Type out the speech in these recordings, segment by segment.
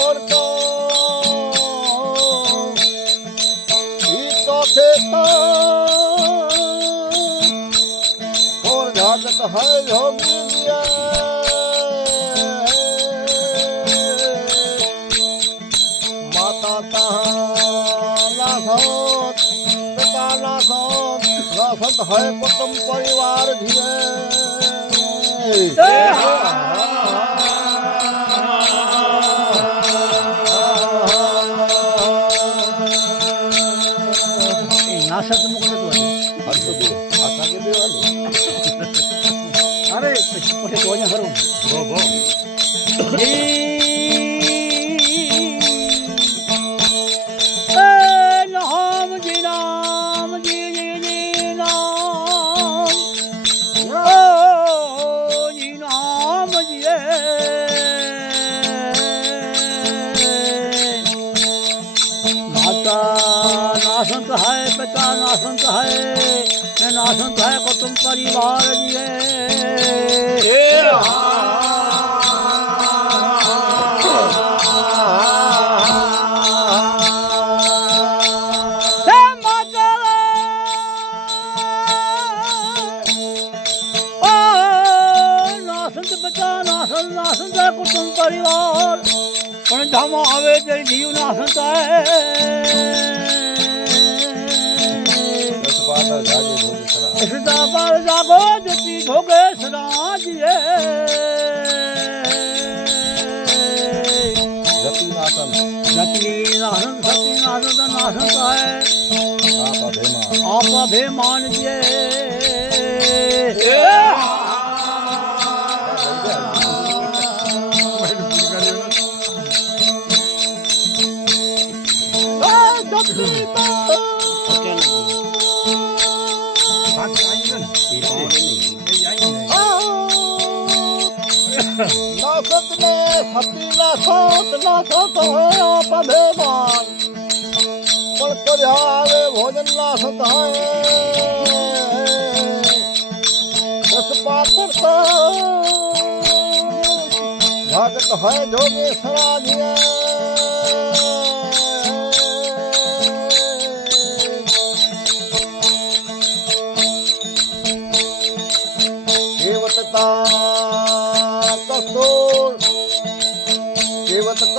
और तो चौथे और जागत है योगी दिया माता ताना सोत पिता ना सोत रासत है कुटुंब परिवार भी नाशक मुकुट अरे पीछे तो यहाँ करूँ नाम जी नाम जी जी जी नाम ओ जी नाम जी माता नासंत है पिता नासंत है नासंत है कुटुंब परिवार जी है नासंत है कुटुंब परिवार पण धाम आवे तेरी जीव नासंत है सदा पर जागो जति भोगे सदा जिए जति नासन जति नासन सती नासन नासंत है आप अभिमान जिए नासत ने सती नासत है आप अभिमान पर कल्यावे भोजन नासत है दस पात्र भागत है जोगे सराजिया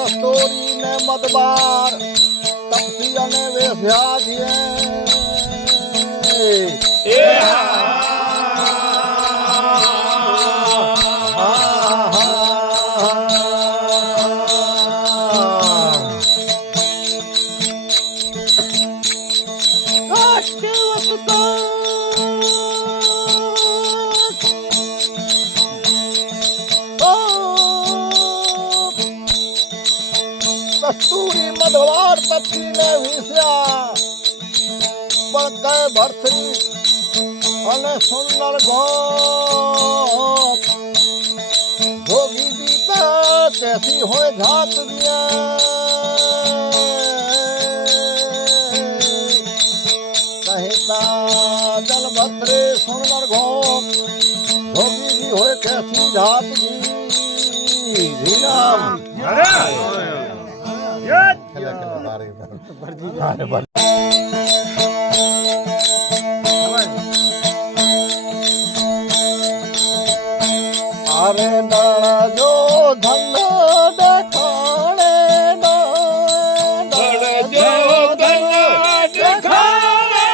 कस्तूरी ने मदबार तपसिया ने वेश्या दिए कस्तूरी मधवार तपसी ने विषया पर गए भरथरी अने सुंदर गोप भोगी दीता कैसी हो झात दिया कहता जल भद्रे सुंदर गोप भोगी दी हो कैसी झात दी नाम अरे नाना जो धन देखाने जो धन देखाने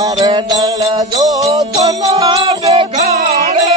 अरे डल जो धन देखाने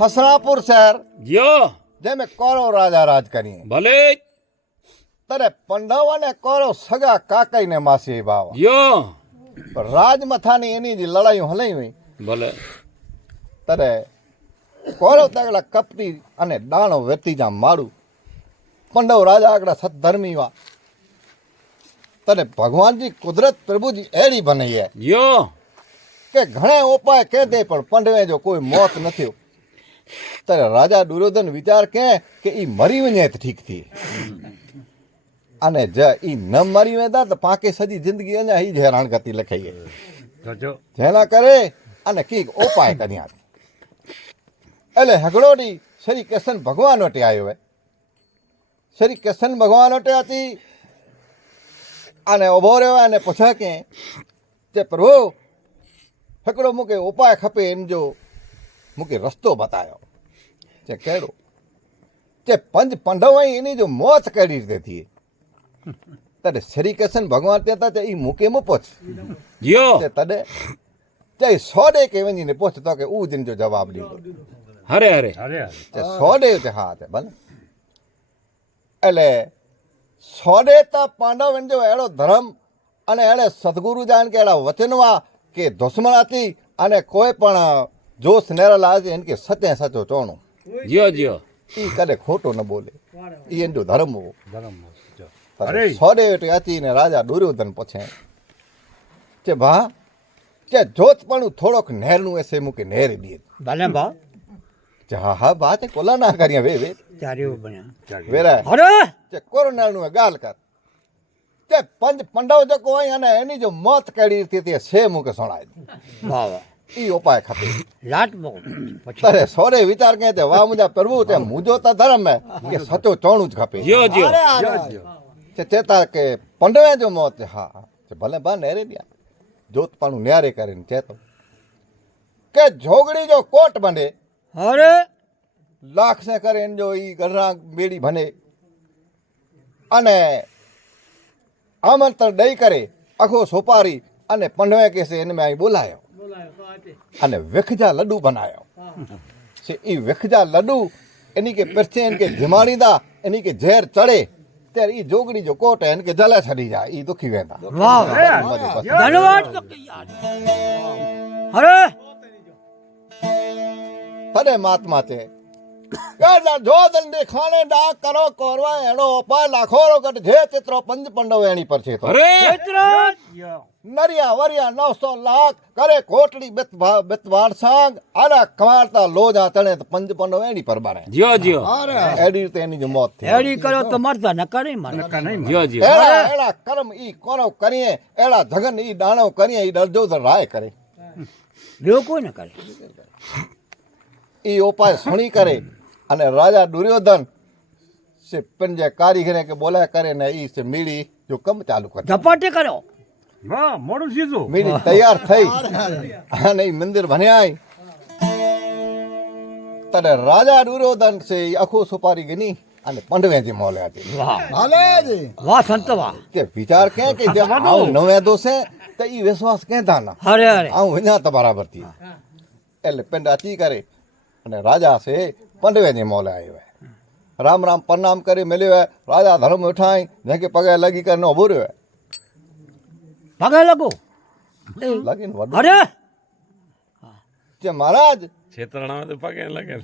હસરાપુર શહેર જ્યો જેમે કૌરવ રાજા રાજ કરીએ ભલે ત્યારે પંડવ અને કૌરવ સગા કાકાઈને માસી ભાવ જ્યો રાજમથાની એની જે લડાઈઓ હલાઈ હોય ભલે ત્યારે કૌરવ તગડા કપટી અને દાણો વેતી જા મારું પંડવ રાજા આગળ સત્ધર્મી વા ત્યારે ભગવાનજી કુદરત પ્રભુજી એડી બની હે જ્યો કે ઘણા ઉપાય કહે દે પણ પંડવે જો કોઈ મોત નથી ત્યારે રાજા દુર્યોધન વિચાર કે ઈ મરી વञे તો ઠીક થી અને જ ઈ ન મરી વેતા તો પાકે સજી જિંદગી અञा ઈ જ હેરાન ગતિ લખાઈએ જેના કરે અને કીક ઉપાય કર્યા એટલે હગડોડી શ્રી કૃષ્ણ ભગવાન વટે આવ્યો હે શ્રી કૃષ્ણ ભગવાન વટે હતી અને ઉભો રહ્યો અને પૂછે કે પ્રભુ हिकिड़ो मूंखे उपाय खपे इन जो मूंखे रस्तो बतायो चे कहिड़ो चे पंज पंडव आई इन जो मौत कहिड़ी रीते थिए तॾहिं श्री कृष्ण भॻवान चए था चे ई मूंखे मूं पुछ જ્યો चे तॾहिं चई 100 ॾे के वञी ने पुछ तोखे उहो जिन जो जवाबु ॾींदो હરે હરે चे 100 ॾे चे हा चे भले એટલે 100 ॾे त पांडवनि जो अहिड़ो धर्म અને એણે સદગુરુ જાણ કે એડા વચનવા કે દુશ્મન હતી અને કોઈ પણ જોશ નેરલા છે એને કે સચે સચો ચોણું જ્યો જ્યો એ કદે ખોટો ન બોલે એ એનો ધર્મ હો સોડે એટલે હતી ને રાજા દુર્યોધન પૂછે કે ભા કે જોત પણ થોડોક નેરનું એસે મૂકે નેર દીએ ભલે ભાવ કે હા હા બા તે કોલા ના કર્યા વે ચાર્યો બન્યા વેરા અરે કે કોરોનાનું ગાલ કર તે પંચ પંડવ જો કોઈ અને એની જો મોત કરી હતી તે સે મૂકે સોણાય વાહ વાહ ઈ ઉપાય ખપે લાટ બહુ પછી તારે સોરે વિચાર કે તે વાહ મુજા પ્રભુ તે મુજો તા ધર્મ હે કે સચો ચોણું જ ખપે જ્યો જ્યો તે ચેતા કે પંડવે જો મોત હા તે ભલે બા નેરે દિયા જોત પાણું ન્યારે કરીને ચેતો કે જોગડી જો કોટ બને અરે લાખ સે કરે જો ઈ ગરરા બેડી બને અને આમંત્રણ દઈ કરે આખો સોપારી અને પંડવે કે છે એને મેં અહીં બોલાયો અને વેખજા લડ્ડુ બનાવ્યો છે એ વેખજા લડ્ડુ એની કે પરસે એને કે જમાડીદા એની કે ઝેર ચડે ત્યારે એ જોગડી જો કોટ એને કે જલે છડી જાય એ દુખી વેંદા વાહ ધન્યવાદ તો અરે તને મહાત્મા છે જો દંડે ખાને ડાક કરો કોરવા એનો ઉપાય લાખો રોકટ જે ચિત્રો પંચ પંડવ એની પર છે તો અરે નરિયા વરિયા 900 લાખ કરે કોટડી બેતવાડ સાંગ આલા કમારતા લોજા તણે તો પંચ પંડવ એની પર બારે જ્યો જ્યો એડી રીતે એની જો મોત થઈ એડી કરો તો મરતા ન કરે મારે જ્યો જ્યો એડા એડા કર્મ ઈ કોનો કરીએ એડા જગન ઈ દાણો કરીએ ઈ દરજોદર રાય કરે બીજો કોઈ ન કરે ઈ ઉપાય સુણી કરે અને રાજા દુર્યોધન से पंजे कारीगरे के बोला करे ने ई से मीड़ी जो कम चालू कर झपाटे करो વાહ મોડું સીધું मीड़ी तैयार થઈ અને ઈ મંદિર બન્યા તને રાજા દુર્યોધન से આખો સુપારી ગની અને પંડવેજી મોલે હતી વાહ હાલેજી વાહ સંત વાહ કે વિચાર કે જે આવ નવે દોસે તો ઈ વિશ્વાસ કે દાના અરે અરે આવ વિના તો બરાબર થી એટલે પેંડાતી કરે અને રાજા से પંડવેજી મોલે આવ્યો राम राम प्रणाम करे मिलियो है राजा धर्म उठाई जंहिंखे पगे लगी कर नो बुरो है पगे लगो लगी न वडो अरे जे महाराज છેતરણા તો પગે લાગે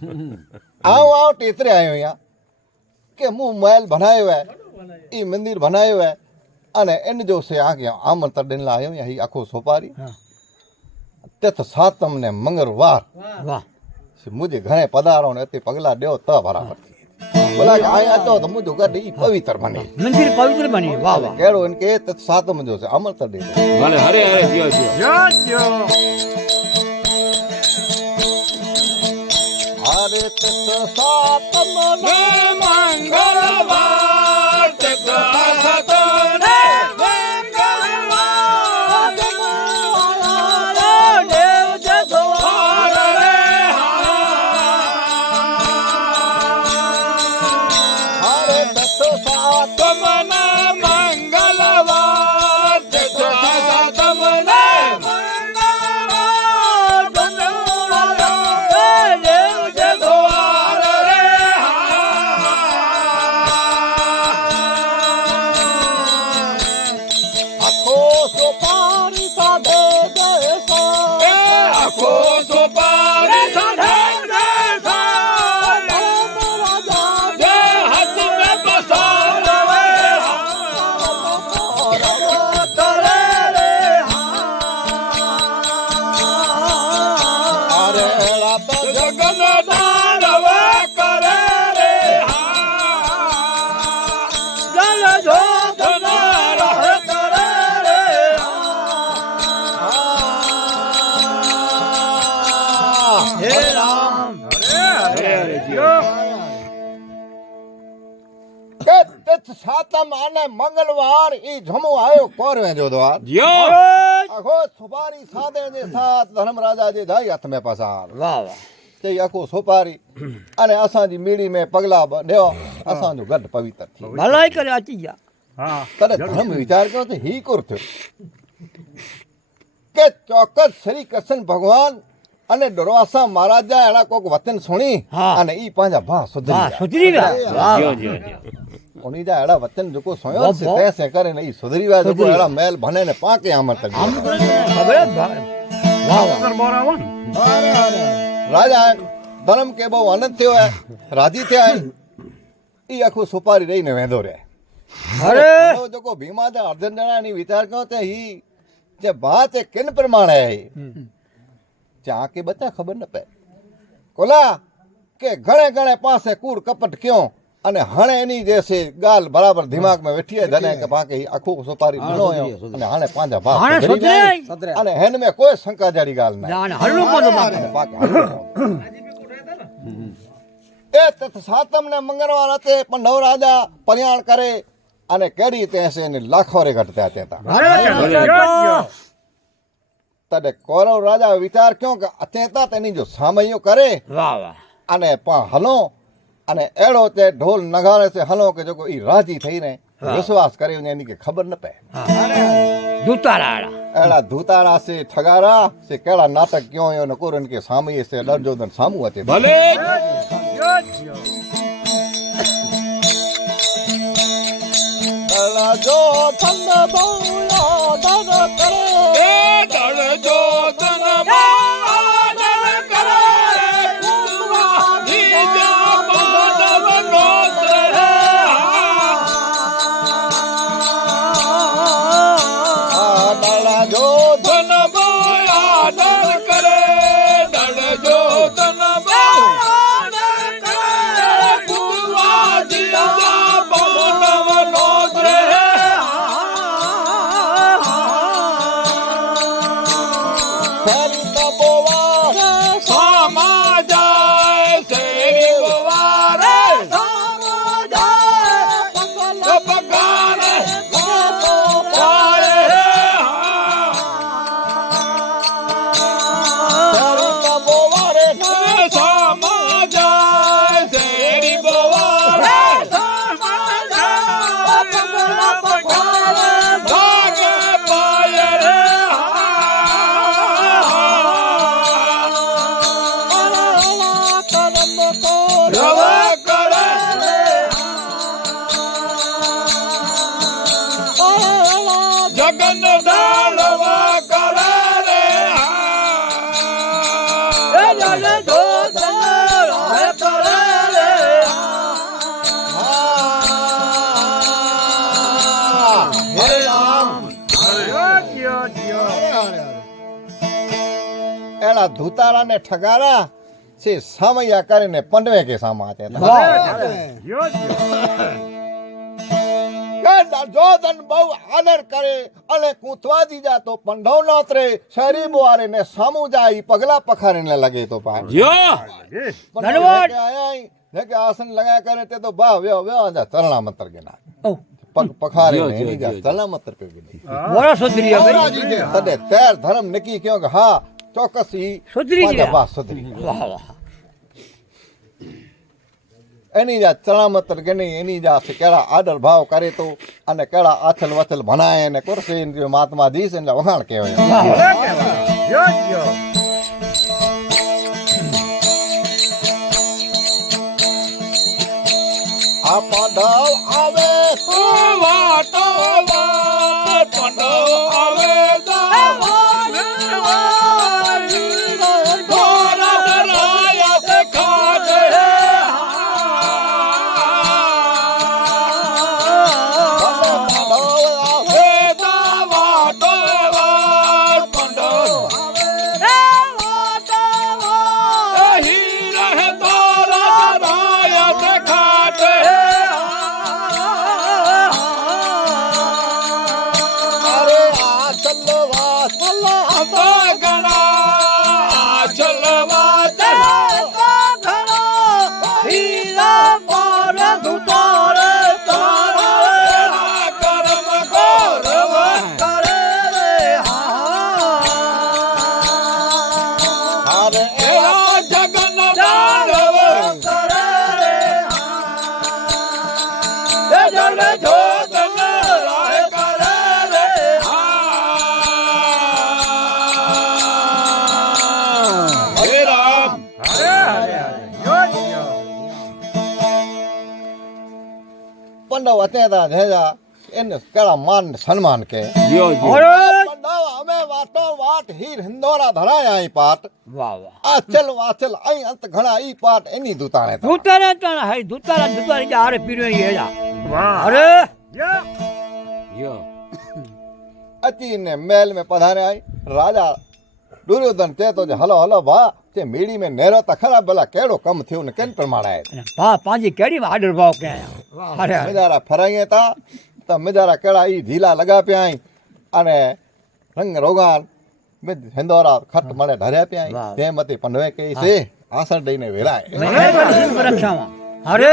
आओ आओ टेतरे आयो यहाँ के मुंह महल बनायो है ई मंदिर बनायो है अने इन जो से आगे आमंत्रण दिन लायो यहाँ ही आखो सोपारी ते तो सातम ने मंगलवार वाह मुझे घणे पधारो ने ते पगला देव त बराबर बोला कि आया तो मुझे गड ई पवित्र बने मंदिर पवित्र बनी वाह वाह केड़ो इनके त सातम जो से आमंत्रण दे ભલે હરે હરે જ્યો જ્યો જ્યો हरे तत सातम ने મંગળવાર જગત ને हरे तत सातम ने મંગળવાર જગત ને મંગળવાર સાત જગન દાનવ કરે રે જલ જોતન રહે કરે રે હે રામ કે તીર્થ સાતમ અને મંગળવાર ઈ જમો આયો કોરવે જો દ્વાર જ્યો આખો સુપારી સાદે જે સાત ધર્મરાજા જે જાય હાથ में पसार વાહ વાહ તે આખો સુપારી અને અસાંજી મીડી में પગલા દેવો અસાંજો ગઢ પવિત્ર થયો ભલાઈ કરે અચી ગયા તને ધર્મ વિચાર કર્યો તો હી કોર થયો કે ચોક્કસ શ્રી કૃષ્ણ ભગવાન અને ડોરવાસા મહારાજા એના કોક વતન સુણી હા. અને ઈ પાંજા ભા વાહ સુધરી સુધરી ગયા વાહ જ્યો વાહ. જ્યો જ્યો ઉની જા એડા વતન જોકો સોયો વાહ, છે વાહ. તે સે કરે ને ઈ સુધરી વા જોકો સુધરી. એડા મેલ ભને ને પાકે આમર તક આમ તો ખબર જ ભાઈ. વાહ વાહ રાજા ધર્મ કે બહુ આનંદ થયો હે રાજી થયા હે ઈ આખું સુપારી રહીને વેંધો રહે અરે તો જોકો ભીમા જા અર્જન જણા ની વિચાર કર્યો તે હી જે વાત એ કિન પ્રમાણે હે ચા કે બતા ખબર ન પે કોલા કે ઘણે ઘણે પાસે કૂડ કપટ ક્યો અને હણે એની જેસે ગાલ બરાબર દિમાગ में વેઠી હે ધને કે બાકી આખું સુપારી બનો અને હણે પાંજા ભા હાણે સુધરી જાય. સુધરી. અને હેન में કોઈ શંકા જાડી ગાલ ના જાણે હરલું કોનો બાકી બાકી હાલું. એ તથ સાતમ ને મંગળવાર હતે પણ નવ રાજા પર્યાણ કરે અને કેડી તેસે ને લાખો રે ઘટતા તેતા તને કૌરવ રાજા વિચાર ક્યો કે અચેતા તેની જો સામયો કરે વાહ વાહ અને પણ હલો અને એડો તે ઢોલ નગારે છે હલો કે જો ઈ રાજી થઈને વિશ્વાસ કર્યો ને એની કે ખબર ન પે દુતારાડા એડા ધૂતારા છે ઠગારા છે કેળા નાટક ક્યો યો ને કોરન કે સામયે છે દરજોદન સામુ હતે ભલે એડા જો ઠંડ બોલા દન કરે એ દળ જો તન બાદલ કરે કુવા ધીજા પાડવ નોતરે આડા જો તન બાદલ કરે દળ જો તન બાદલ કરે કુવા ધીજા પાડવ નોતરે સરિત બોવા સામા જાય શેરી ગોવારે પગારે પાયે સરિત બોવા રે સામા જાય શેરી ગોવારે ભાગે પાયે રે રવા કરે જગન દાળવા કરે રે હરે રામ એડા ધૂતારા ને ઠગારા છે સામૈયા કરીને પંડવે કે સામા તે જોદન બહુ આદર કરે અને કૂતવા દીજા તો પંડવ નોતરે શરી બોવારે ને સામુ જાય પગલા પખારીને લગે તો પા જ્યો ધન્યવાદ. કે આસન લગાયા કરે તે તો બા વ્યો વ્યો આજા ચરણા મંત્ર કે ના ઓ પગ પખારે જ્યો, ને જ્યો, એની જા જ્યો. ચરણા મંત્ર પે ગઈ બોરા સુધરી ગયા તને તેર ધર્મ નકી ક્યો કે હા ચોક્કસ ઈ સુધરી પાંજા ગયા. બા સુધરી ગયા. વાહ વાહ એની જા ચરણામતર ગણી એની જા કેળા આદર ભાવ કરે તો અને કેળા આથલ વથલ ભણાય ને કરશે ને મહાત્મા દીશ એટલે વખાણ કહેવાય આ પાડવ આવે તો વાટો વાત પંડો આવે જો ધન રાય કરે રે હે રામ પંડવ અત્યારે ઝેજા એને કેળા માન ને સન્માન કે જો અરે પંડવ અમે વાતો વાત હીર હિંદોરા ધરાયા અહીં પાટ વાહ વાહ આચલ વાચલ અહીં અંત ઘણા ઈ પાટ એની દુતાણે હતા. ધૂતારા તણ હાય ધૂતારા જે હારે પીરો હેડા અરે અચી ને મેલ में पधारे आई राजा दुर्योधन कहतो जे हलो हलो भा ते मेड़ी में नेरो त खरा भला केड़ो कम थयो ने केन प्रमाण आए અને ભા પાંજી કેડી આડર ભાવ કે અરે અરે मिजारा फराई था त मिजारा केड़ा ई ढीला लगा पे आई अने रंग रोगान में हिंदोरा खट मळे ढर्या पे आई वाह। ते मते पनवे के से आसन दईने वेलाय રક્ષામાં અરે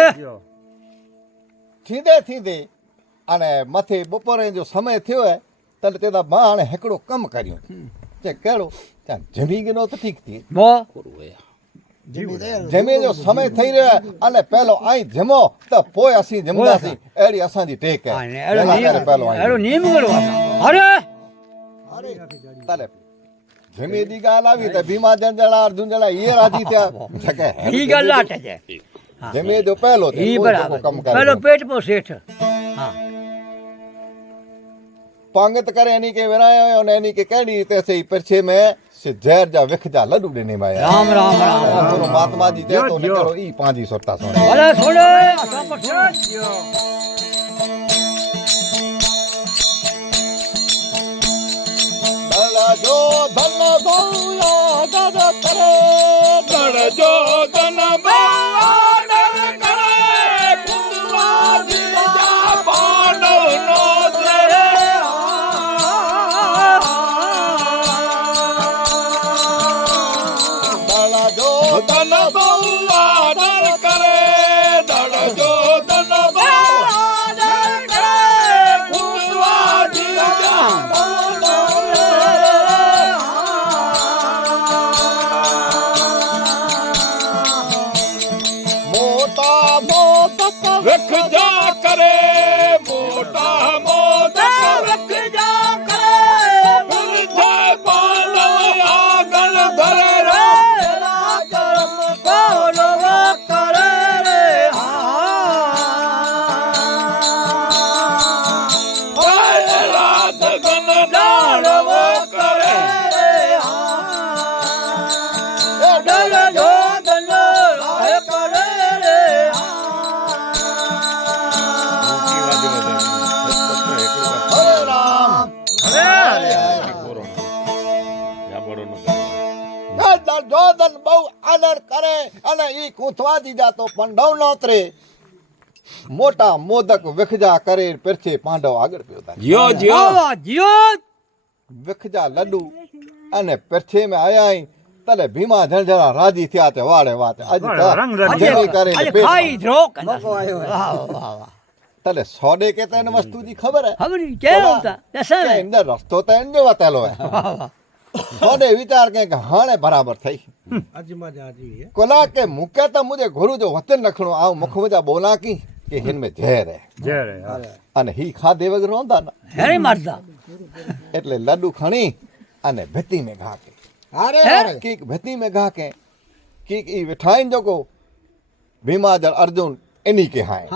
थींदे थींदे अने मथे बपोरे जो समय थियो है तले तेदा बाण हेकड़ो कम कर्यो ते केड़ो त्या जमी गनो त ठीक थी મો जमे जो समय થઈ રહ્યો અને પેલો અહીં જમો તો પોય અસી જમદાસી એડી અસાંજી ટેક હે અને પેલા કરે પેલો એરો અહીં નિયમ કરો અરે તારે જમે દી ગાલ આવી તો ભીમા જંજળા અર્જુન જળા એ રાજી થયા કે ઈ ગલાટ છે જમે જો પેલો તે ઈ કોઈ બરાબર કમ કરે પેલો પેટ પો શેઠ હા पंगत करे एनी के विरायो और एनी के केड़ी रीते से परछे में से जहर जा विख जा लड्डू देने में आया રામ રામ રામ गुरु महात्मा जी जे तो निकलो ई पांजी सोटा सोने અરે છોડે भला जो धन गौया दद करे ધન જો ધન બાડર કરે કુંદવાજી જા પાંડવ નો દે भला जो ધન બાડર કરે ધન જો ધન બાડર કરે કુંદવાજી જા मोटा मोदक રખ જા કરે મોટા મોદક રખ જા કરે ફિર જાય પાંડવ આગળ ધરે રે રાત ગન ડાળવ કરે हरे राम જોધન બહુ આદર કરે અને ઈ કૂંથવા દીધા તો પાંડવ નોતરે મોટા મોદક વિખજા કરે પરછે પાંડવ આગળ પીવતા જીઓ જીઓ જીઓ વિખજા લડ્ડુ અને પરછે में આયા તલે ભીમા ઝંઝરા રાજી થયા તે વાડે વાતે જમી કરે ને પેટ ખાઈ ધ્રો તલે સોડે કે તને વસ્તુ જી ખબર હે ખબર નહીં કેમ હોતા ऐसा કે है અંદર રસ્તો તો એન જેવો તેલો હે સોડે વિચાર કે હાણે બરાબર થઈ कोला के मुके तो मुझे गुरु जो वतन रखणो आ मुख में जा बोला की के हिन में जहर है અને હી ખાધે વગર રોંદા ના હેરી મારતા એટલે લડ્ડુ ખણી અને ભેતી में ઘા કે અરે કીક ભેતી में ઘા કે કીક ઈ વિઠાઈન જોકો ભીમાજળ અર્જુન એની કે હાય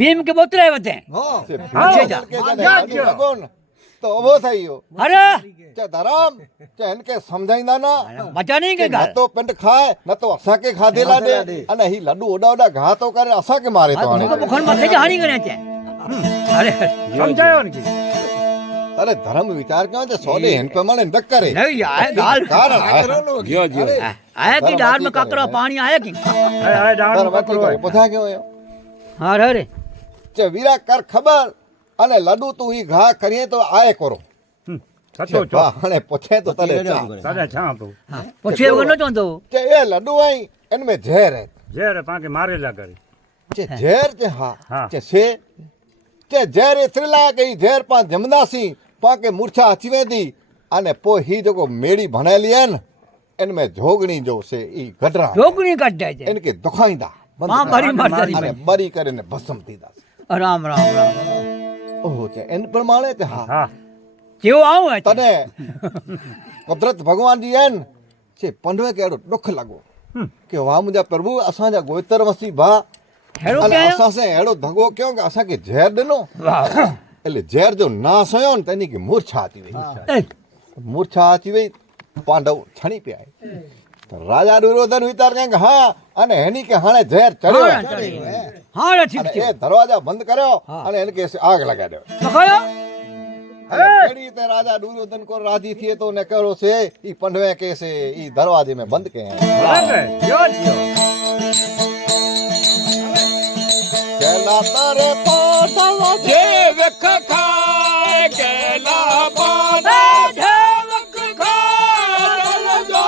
ભીમ કે બોતરે વતે તો ઉભો થઈ ગયો અરે તે ધરામ તે એનકે સમજાઈંदा ના મજા નહીં કે ન તો પેન્ટ ખાય ન તો અસા કે ખાધેલા દે અને હી લડ્ડુ ઓડા ઓડા ઘા તો કરે અસા કે મારે તો આને મુખન માં થઈ હારી કરે છે અરે સમજાયો ને અરે ધર્મ વિચાર ક્યાં છે સોલે હેન પ્રમાણે ન કરે નહીં આય ગાલ કારણ જીઓ જીઓ આયા की डार में काकरा पानी आया की બધા કેવો अरे अरे છે વીરા કર ખબર અને લડુ તું ઈ ઘા કરીએ તો આય કરો અને પૂછે તો તલે पूछे वो न तो કે એ લડુ આઈ એન મે ઝેર હે છે ઝેર છે હા છે સે છે ઝેર ત્રિલા કે ઝેર પા જમદાસી પાકે મૂર્છા અચવેદી અને પો હી જો મેડી ભણેલી હે ને એન મે જોગણી જો છે ઈ ગઢરા जोगनी काट जाए એન કે દુખાઈંદા मां बड़ी मारता અને બરી કરીને ભસ્મ દીધા રામ રામ રામ ઓહો તે એને પ્રમાણે તે હા હા જેવું આવું હોય તને કુદરત ભગવાનજી એન છે पंडवे के एड़ो दुख लगो कि वाह मुंहिंजा प्रभु असांजा गोतर वसी भा हेड़ो अने कयो? असां से एड़ो दगो कयो कि असांखे ज़हर ॾिनो વાહ એટલે ઝેર જો નાશ हुयो न तेनी की मूर्छा अची वई એ, मूर्छा अची वई पांडव छणी पिया तो राजा दुर्योधन वीचार कयईं कि हाँ अने हेनी के हाणे ઝેર चढ़ियो હા હા ઠીક અને છે એ દરવાજા બંધ કર્યો હા. અને એને કે આગ લગાડી દો તો કયો અને કેડી રીતે રાજા दुर्योधन को राजी थिए तो ने करो से ई पंडवे के से ई दरवाजे में बंद के બરાબર જો જો केला तारे पांडव જે વખ ખાય કેલા પાને જે વખ ખાય જો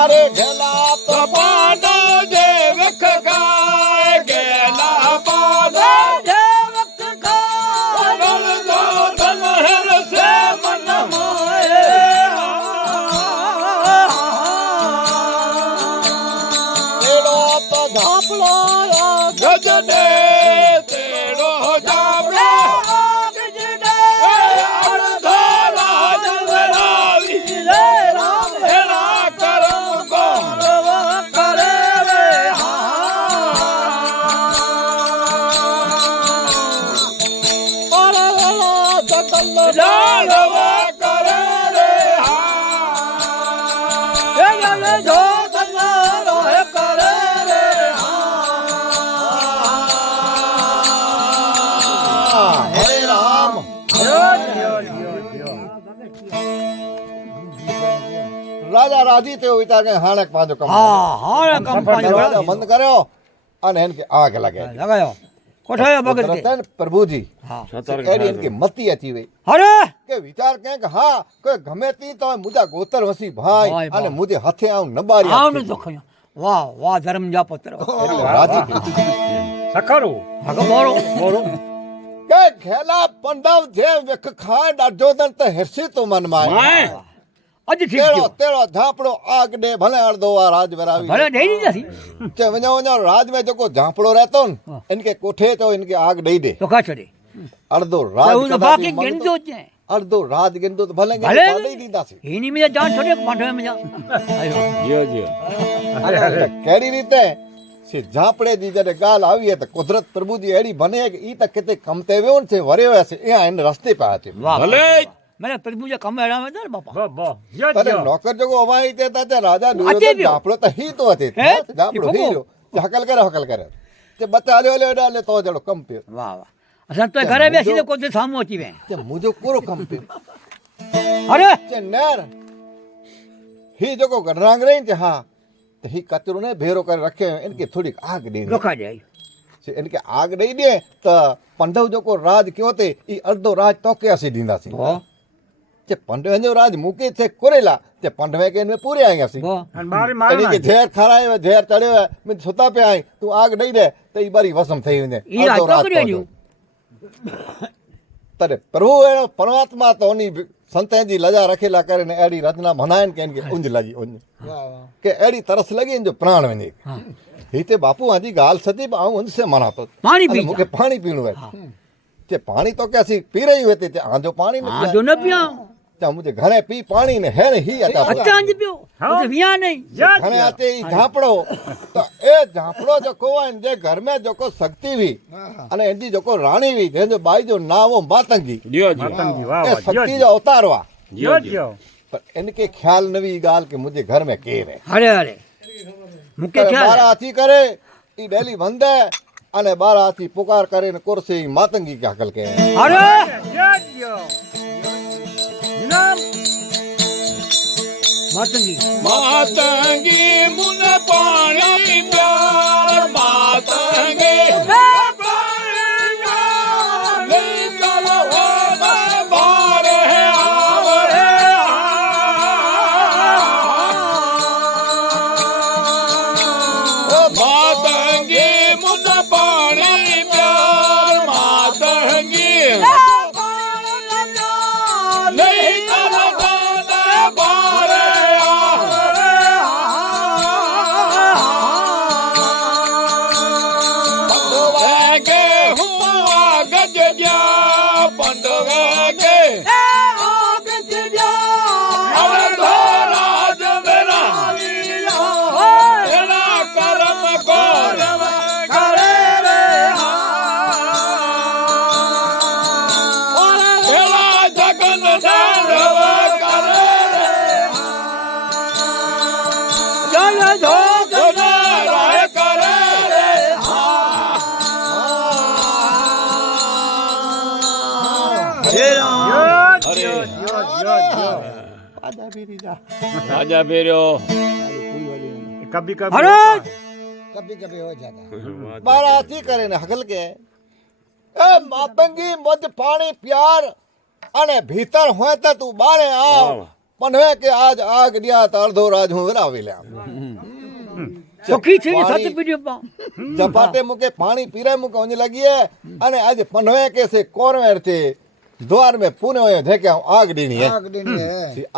अरे ढेला तो પાડો જે વખ ખાય કેલા પાને દલ દો ધન હર સે મન एड़ो तो झापड़ो ગજડે તેડો જાબડે અડધોરા જવરાવી હેરા કરમ કો જાળવા કરે રે हरे राम राजा राजी थे विचार के हाणे पांचो कम હા હા કંપની दरवाजा बंद કર્યો અને એને કે આગ લગાડી લગાયો કોઠાયો બગડ કે રતન પ્રભુજી હા એડી એનकी મતી अची वई અરે કે વિચાર કે હા કોઈ ગમે તી તો મુજા ગોतर વસી ભાઈ ભાઈ, અને ભાઈ. મુજે હાથે આવ નબારી આવને તો ખયો વાહ વાહ ધર્મ જા પુત્ર એટલે રાજી થઈ. સખરું હગો મોરો મોરું કે ખેલા પંડવ જે વખ ખાય દાઢોદન તો હેરસી તો મન માં માય અજ ઠીક તેરો છે તેરો ઝાપડો આગ દે ભલે અડધો વાર રાજ વરાવી ભલે દેઈ નથી તે વञो वञो राज में जेको झांपड़ो रहतो न हाँ। इनके कोठे तो इनके आग ॾेई दे તો કા છોડે अर्धो राज તો कदापि બાકી मंगतो, ગિનજો છે अर्धो राज गिनतो तो भले भले ॾेई ॾींदासीं એની મે જાન છોડે પાંઠવે મે જા આયો જીઓ જીઓ અને કહેડી રીતે से झांपड़े जी जॾहिं ॻाल्हि આવી है त कुदरत प्रभु जी अहिड़ी बने कि ई त किथे कम ते वियो न से वरियो हुयसि इहा हिन रस्ते पिया अचे વાહ ભલે મને પ્રભુ જે કમ હેડા મે ને બાપા બ જીઓ तॾहिं જીઓ नौकर जेको अवाई ते त राजा अचे दुर्योधन पियो। झांपड़ो त ही तो अचे हे? झांपड़ो ही ही पोको। जो हकल करे ते बच्चा हलियो हलियो हेॾा तो जहिड़ो कमु पियो વાહ વાહ અસલ તો ઘરે બેસીને કોઈ સામુ અચી વે તે मुंहिंजो पूरो कमु पियो અરે चे नेर ही जेको गडरांग रही चे हा त ही कचरो ने भेरो करे रखे इनके थोड़ी आग ॾे રોકા જાય से इनके आग ॾेई ॾे त पंडव जेको राज कयो ते ई अर्धो राज तोखे असीं ॾींदासीं વાહ चे पंडवे जो राज मूंखे थे कुरेला ते पंडवे के इनमें पूरे आयासीं વાહ અને બારી इनके મારना ઝેર खारायो ઝેર चढ़ियो आहे मुंहिंजी सुता पिया आहीं तूं आग ॾेई ॾे त ई वरी वसम ठही वञे ई राज अर्धो राज तोकरियो तुंहिंजो। ॾियो। तॾहिं प्रभु अहिड़ो परमात्मा त उन संतनि जी लजा रखेला करे ने अहिड़ी रचना मनाइनि कि इनखे उंज लॻी उंज કે એડી તરસ લગી ને જો પ્રાણ વञे હા हिते बापू आजी ॻाल्हि सॼी बि आऊं हुन से मना थो પાણી अने પી मूंखे पाणी पीअणो आहे चए पाणी तो के असीं पी रही हुए ते आंजो पाणी न હા જો ન પિયા चा मुझे घणे पी पाणी ने हेण ही अचा અચ્છા અંજ પિયો તો વિયા નહીં घणे अचे ई झांपड़ो तो ए झांपड़ो जेको आहे जे घर में जेको शक्ति हुई अने इनजी जेको राणी हुई जंहिंजो बाई जो नाव हो मातंगी જીઓ જીઓ मातंगी वाह ए वाह जियो शक्ति जो अवतार हुआ જીઓ जियो જીઓ जियो पर इनके ख्याल न हुई ॻाल्हि कि मुंहिंजे घर में केर है અરે અરે મૂકે बारा ખ્યાલ हाथी करे ई डेली बंद है अने बारा हाथी पुकार करे न कुर्सी मातंगी के हकल के અરે जियो जियो जनाब માતંગી માતંગી મુન પાણી પ્યાર માતંગી માતંગી મુન પાણી પ્યાર માતંગી નહીં તરતા બારે હે રામ હરે આજા ભેરી જા રાજા બેર્યો कभी कभी અરે કભી કભી હો જાતા બારાતી કરે ને હગલ કે એ માતંગી મજ પાણી પ્યાર અને ભીતર હોય તો તું બારે આવ પણ હે કે આજ આગ દિયા તો અડધો રાજ હું વરાવી લે સખી છે સત પીડ્યો પા જપાટે મુકે પાણી પીરે મુકે ઓંજ લગીએ અને આજ પનવે કે સે કોરવેર છે द्वार में पुणे हुए थे क्या आग डीनी है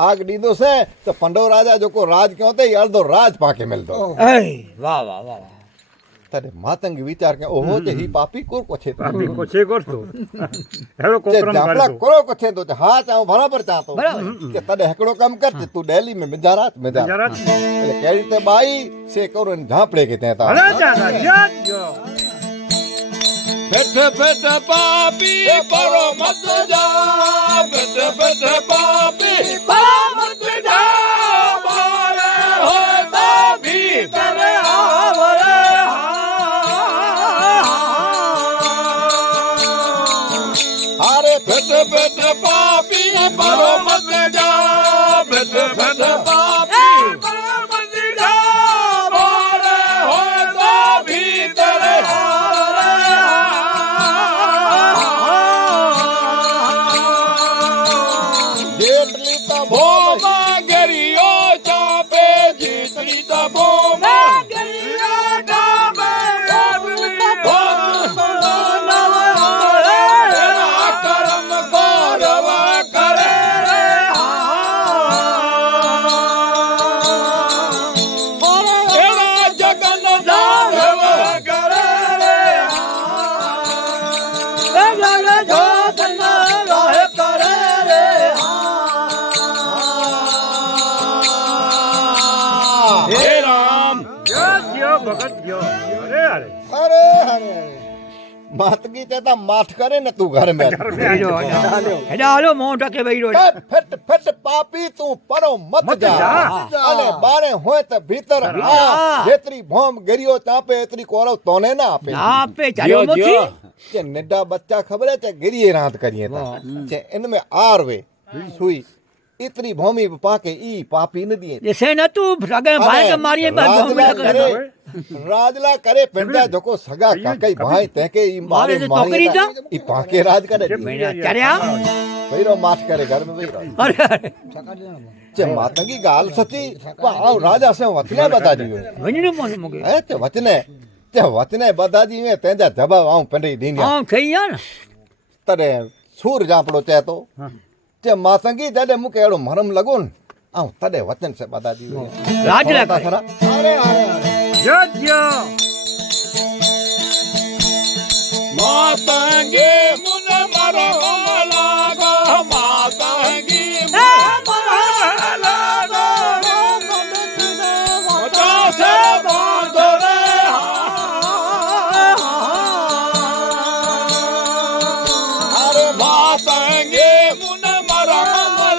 आग डीदो से तो पंडव राजा जो को राज क्यों थे अर्धो राज पाके मिल दो એ વાહ વાહ વાહ तरे मातंग विचार के ओहो जे ही पापी कोर को छे अभी को छे करतो हेलो जे कोपरम जापला करतो करो को छे तो हां चाहो बराबर चाहतो बराबर। के तने हकड़ो काम कर तू दिल्ली में मिजारात जरा એટલે કે રીતે બાઈ સે કરો ને ઝાપડે કે ત્યાં अरे दादा याद जो બેઠ બેઠ પાપી પરો મત જા બેઠ બેઠ પાપી પરો મત જા મારે હોય તો ભીતર આવરે હારે બેઠ બેઠ પાપી પરો મત જા બેઠ બેઠ પાપી પરો મત જા મારે હોય તો ભીતર જેટલી તો ભોમા ગરિયો ચાપે જીતરી તો ભોમા ગરિયો ચાપે કરમ ગૌરવ કરે એના જગન ગૌરવ કરે હે રામ जो भगत जो अरे अरे અરે અરે માતગી તે તો માઠ કરે ને તું ઘર में હેડા હાલો મોટા કે બૈરો ફટ ફટ પાપી તું પરો મત મત જા જા। અને બારે હોય તો ભીતર આ જેતરી ભોમ ગરિયો ચાપે એતરી કોરવ તોને ના આપે આપે ચાલ્યો મોથી કે નડા બચ્ચા ખબર है che गिरिए रात करिए था che इनमें आर वे सुई इतनी भूमि पाके ई पापी न दिए જે સે નતું સગા ભાઈ કે મારીએ બાદ राजला બહુ करे राजला करे पेंडा जोको सगा काकई भाई तेके ई मारे मारे तो टोकरी जा। ई पाके राज करे ચાલ્યા भईरो माठ करे घर में भईरो અરે અરે che मातंगी गाल सती आओ राजा से वचने बता दियो વણીને મોન મોગે है ते वचने बता दी में तेजा जवाब आऊं पेंडी दीनिया આમ થઈ ગયા ને तरे सूर जापड़ो चाहे तो ते मातंगी तडे मुके एड़ो मरम लगुन आऊं तडे वचन से बता दी રાજલા કરે खरा अरे अरे अरे जो जो માતંગી મુન મારો લાગો માતંગી પચાસે બાંધો રે अरे માતંગી મુન મારો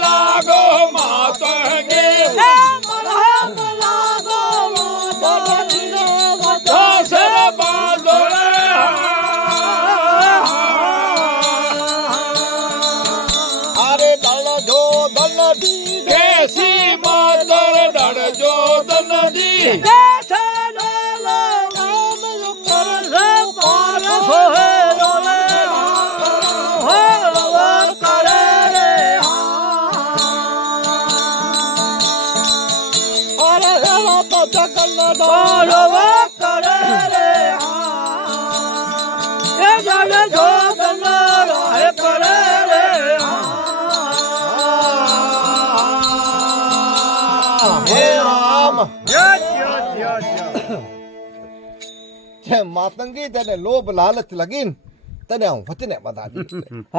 લાગો માતંગી પચાસે બાંધો રે अरे दल जो दल दी કેસી માતર ડળજો દનદી हे राम जो जो जे मातंगी तने लोभ लालच लगीन तने हूं वचने बता दी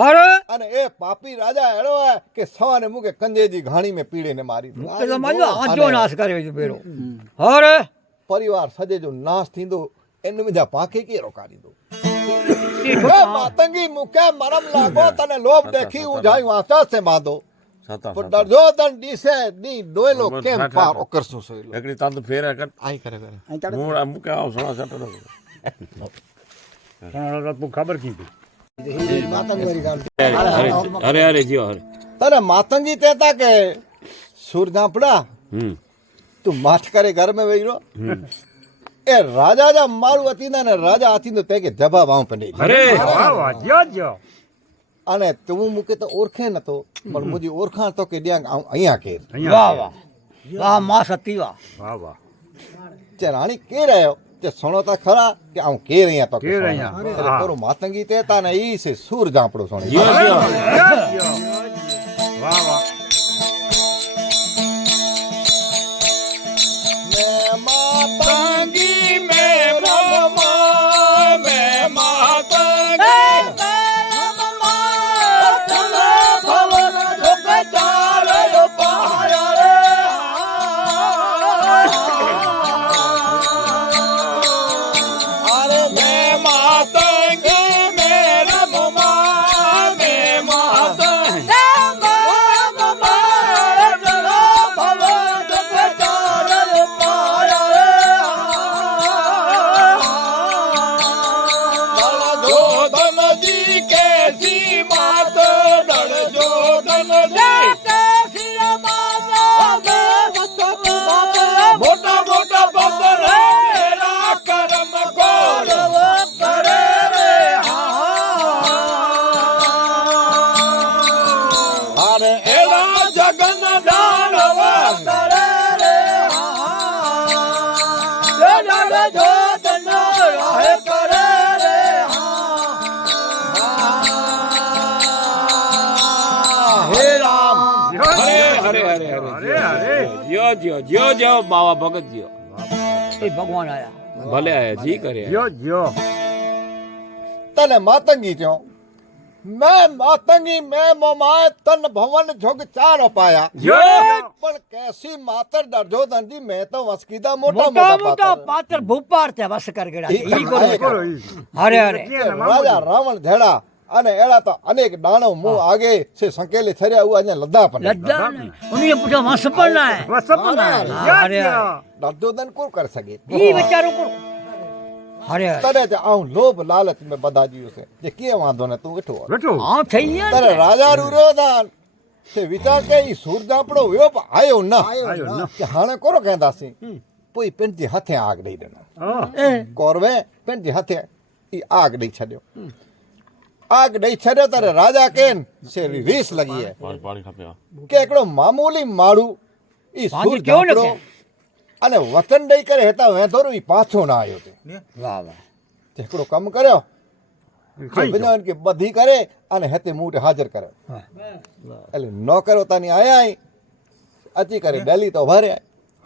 અરે અને એ પાપી રાજા એડો હે કે સવાને મુકે કંજેજી ઘાણી में પીડે ने मारी તો તમારો આજો નાશ કર્યો છે બેરો અરે परिवार सजे जो नाश थींदो इन में जा पाके के रोकाड़ी दो ए मातंगी मुके मरम लागो तने लोभ देखी उजाई वाचा से बांधो पर डरजो तन डीसे नी दोयलो केम पार ओकरसो सोयलो एकड़ी तंद फेर कर आई करे मूड मुके आओ सुना सटो तू खबर की थी અરે અરે જીઓ અરે તારે માતંગી કહેતા કે સુર ઝાંપડા તું માઠ કરે ઘર में वही रो ए राजा जा मारू अतीना ने राजा अतीनो ते के जवाब आऊं पने અરે વાહ વાહ જ્યો જ્યો અને તું મુકે તો ઓળખે ન તો પણ મુજી ઓળખાણ તો કે ડ્યાંગ આऊं અહીંયા કે વાહ વાહ વાહ માં સતી વાહ વાહ વાહ તે રાણી કે રહ્યો તે સણોતા ખરા કે આऊं કે રહ્યા તો કે રહ્યા. અરે કરું માતંગી તેતા ને ઈ છે સુર ઝાંપડો સોણી જીઓ જીઓ જ્યો જ્યો વાહ વાહ માતંગી મે રમા મે માતંગી મોટા મોટા બદરેલા કરમ ગોરવ કરે રે અરે એલા જગન દાનવ કરે રે એલા જોતન રહે કરે રે હે રામ હરે હરે હરે અરે અરે જીઓ જીઓ જીઓ જીઓ બાવા ભગત જીઓ એ ભગવાન આયા ભલે આયા જી કરે જ્યો જ્યો તને માતંગી થયો मैं मातंगी मैं मोमाय तन भवन झुग चार पाया જ્યો પણ कैसी मातर डरजो दंडी मैं तो वसकीदा मोटा મોટા मोटा મોટા पातर પાત્ર ભૂપાર તે વસ કર ગડા ઈ ઈ કરો કરો. કરો ઈ અરે અરે राजा रावण झेड़ा અને એડા તો અનેક દાણો મું આગે સે સંકેલે છર્યા હુઆ ને લદ્દા પણ લદ્દા ને ઉની પૂછા માં સપન ના હે બસ સપના જ્યો અરે, જ્યો ડરજो दन को कर सके ઈ વિચારો કરો અરે અરે તને તે આઉં લોભ લાલચ में बदा दियो से जे के वांधो ने तू वेठो બેઠો આ થઈ ગયા તારે ને. રાજા રૂરોદાન તે વિચાર કે ઈ સૂર જાપડો વ્યો પણ આયો ના આયો ન કે હાણે કોરો કહેતાસી પોઈ પેંજી હાથે આગ દઈ દેનો હા એ કોરવે પેંજી હાથે ઈ આગ દઈ છડ્યો આગ દઈ છડ્યો તારે રાજા કેન સે રીસ લગી હે પાણી ખાપે કે એકડો મામૂલી માળું ઈ સૂર ભાંગી કેવો ને જાપડો કે? અને વચન દઈ કરે હેતા વેધોરો ઈ પાછો ના આવ્યો તે વાહ વાહ તે એકડો કામ કર્યો કે ખાઈ જાઓ. બધાને કે બધી કરે અને હેતે મૂટે હાજર કરે વાહ. એટલે નો કરો તાની આયા અચી કરે ડેલી તો ભરે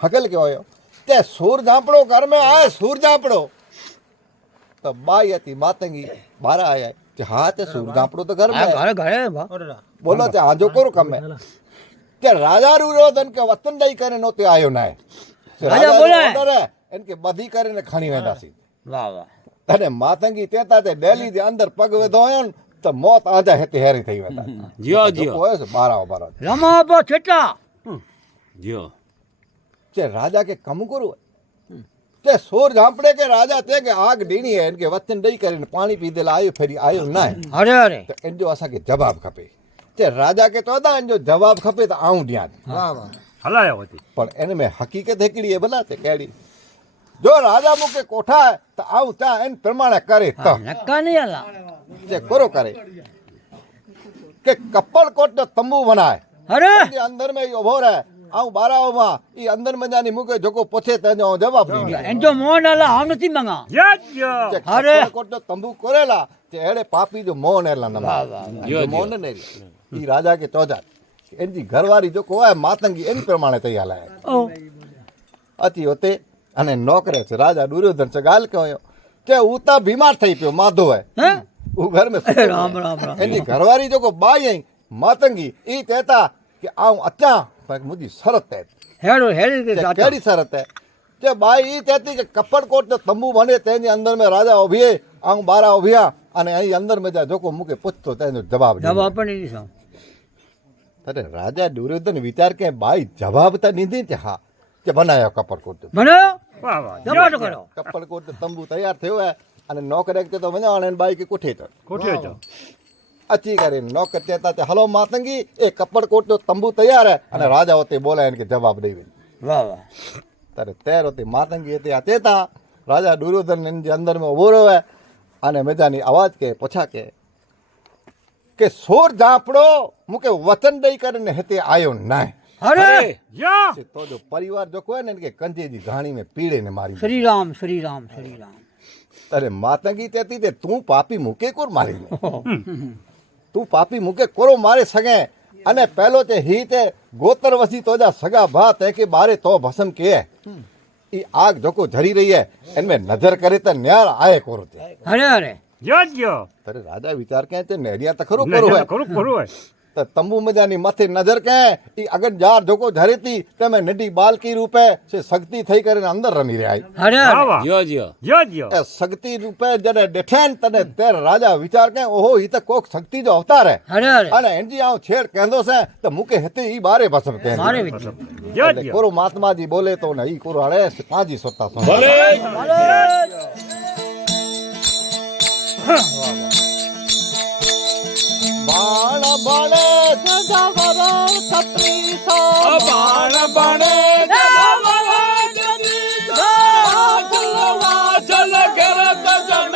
હકલ કે હોયો તે સૂર જાપડો ઘર में आए सूर जापड़ो तो बाई હતી मातंगी बारा आया कि हाँ ते सूर जापड़ो तो घर में આ है। ઘરે ઘરે વાહ. बोलो ते आजो करो कम है ते राजा रुरोधन के वतन दई करे नो ते आयो ना है ते राजा राजा बोला है। ऑर्डर है इनके बधी करे ने खानी वेंदासी વાહ વાહ तने मातंगी तेता ते दिल्ली दे अंदर पग वेधो आयो न तो मौत आजा हेते हेरी थई वेंदा જીઓ जो જીઓ कोए से बारा बारा રમા બો છેટા જીઓ ते राजा के कम करो ते सोर झांपड़े के राजा ते के आग दीनी है इनके वचन दई करे पानी पी देला आयो फेरी आयो ना है અરે અરે तो इन जो असा के जवाब खपे ते राजा के तो अदा इन जो जवाब खपे तो आऊं दिया वाह वाह હલાયો હતી पर इन में हकीकत हिकड़ी है भला ते केड़ी जो राजा मुके कोठा है तो आऊं ता इन प्रमाणे करे तो નક્કા નહીં આલા जे करो करे के कप्पड़ कोट जो तंबू बनाए અરે जे अंदर में यो भोर है आऊं बारा मा ई अंदर में जानी मुके जोको पूछे ते जो जवाब दी એન જો મોન આલા આમ નથી મંગા જ્યો જ્યો जे अरे। कप्पड़ कोट जो तंबू कोरेला ते एड़े पापी जो मोहन एला नमा वाह, वाह, यो, जो मोहन ने ई राजा के चौजा इनकी घरवारी जो को है मातंगी इन प्रमाणे तैयार है ઓ अति होते अने नौकरे से राजा दुर्योधन से गाल कयो के उता बीमार थई पियो माधो है હે उ घर में એ રામ રામ રામ इनकी घरवारी जो को बाई आई मातंगी ई कहता कि आऊं अचा पर मुझी शरत है હેડો હેડી કે के જાતા केड़ी शरत है के बाई ई कहती कि कपड़ कोट जो तंबू बने तेनी अंदर में राजा उभिए आऊं बारा उभिया अने अही अंदर में जा जोको मुके पूछतो तेनो जवाब दे જવાબ પણ નહીં સામ अरे राजा दुर्योधन विचार के बाई जवाब तो नहीं दी थे हाँ के बनाया कपड़ कोट મને વાહ વાહ જમાડો કરો कपड़ कोट तंबू तैयार थयो है અને નોકરે તો વञाणे બાઈ કે કોઠે તો કોઠે તો અચી કરીને નોકર ચેતા તે હલો માતંગી એ કપડ કોટ નો તંબુ તૈયાર હે અને રાજા હોતે બોલાય કે જવાબ દઈ વાહ વાહ તારે તેર હોતી માતંગી હતી આ તેતા રાજા દુર્યોધન જે અંદર में ઉભો રહ્યો અને મેદાની આવાજ કે પૂછા કે સોર જાપડો મુકે વચન દઈ કરીને હેતે આયો ના અરે યા તો જો પરિવાર જો કોઈ ને કે કંજેજી ઘાણી में પીડે ને મારી શ્રી રામ શ્રી રામ શ્રી રામ તારે માતંગી તેતી તે તું પાપી મુકે કોર મારી તું પાપી મુકે કોરો મારે સગે અને પહેલો તે હી તે ગોतर વસી તો જા સગા ભા તે કે બારે તો ભસમ કે ई आग जोको झरी रही है इनमें नजर करे तो न्यार आए कोरो ते અરે અરે યો अरे राजा विचार के ते नेरिया तो खरो करो है કરું હોય तो तंबू में जानी माथे नजर के ई अगर जार जोको झरी थी ते मैं नडी बाल की रूपे से शक्ति थई करे अंदर रमी रे आई અરે વાહ અરે વાહ યો ए शक्ति रूपे जने डेठेन तने तेर राजा विचार के ओहो ई तो कोक शक्ति जो अवतार है અરે અરે अने एनजी आऊं छेड़ कहंदो से तो मुके हेते ई बारे भसम के મારે વિચાર યો कोरो महात्मा जी बोले तो नहीं कोरो अड़े काजी सोता सो बाण बणे सजावर छत्री सा बाण बणे जल गिरत जन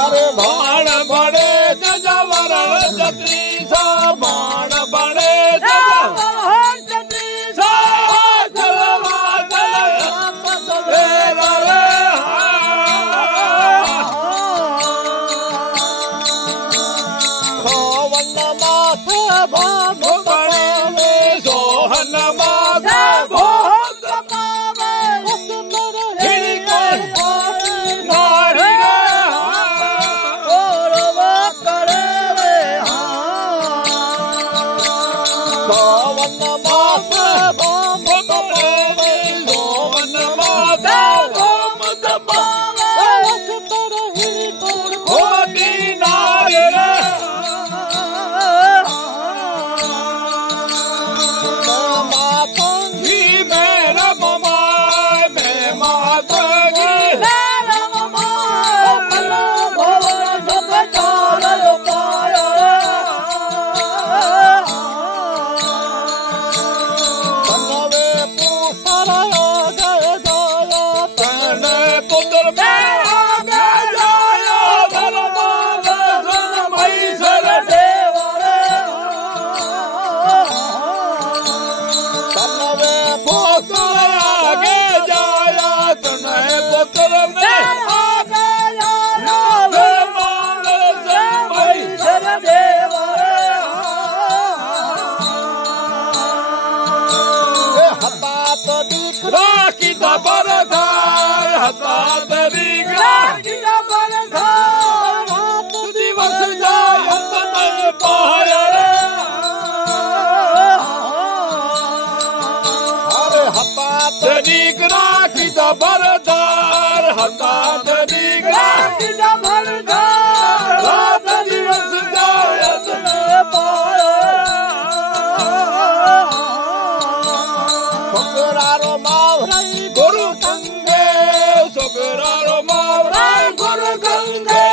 अरे बाण बणे जजवर छत्री सा बाण बणे जजवर छत्री सा जलवा जल रे खोवन माथे भाग बणे सोहन माता भोग पावे हिड़ी कर नारी रे खोवन माथे भाग पावे सोहन माता भोग पावे होती नारी रे ही मेरा ममाय मैं मातंगी तनवे पुसरायो जय जय तने पुत्र में आगे जायो धर्म दर्शन महीसर तनवे पुत्र आगे जाया तने पुत्र में आगे जायो धर्म दर्शन महीसर हता तो दिख राखी दा बरदार हता दरीगा दिवस जाय तने पाया रे अरे हता तो दरीग राखी दा बरदार हता दरीग राखी दा बरदार रात दिवस जाय तने पाया छोकरारो मावराई गुरु गंगे सुगरारो मावराय गुरु गंगे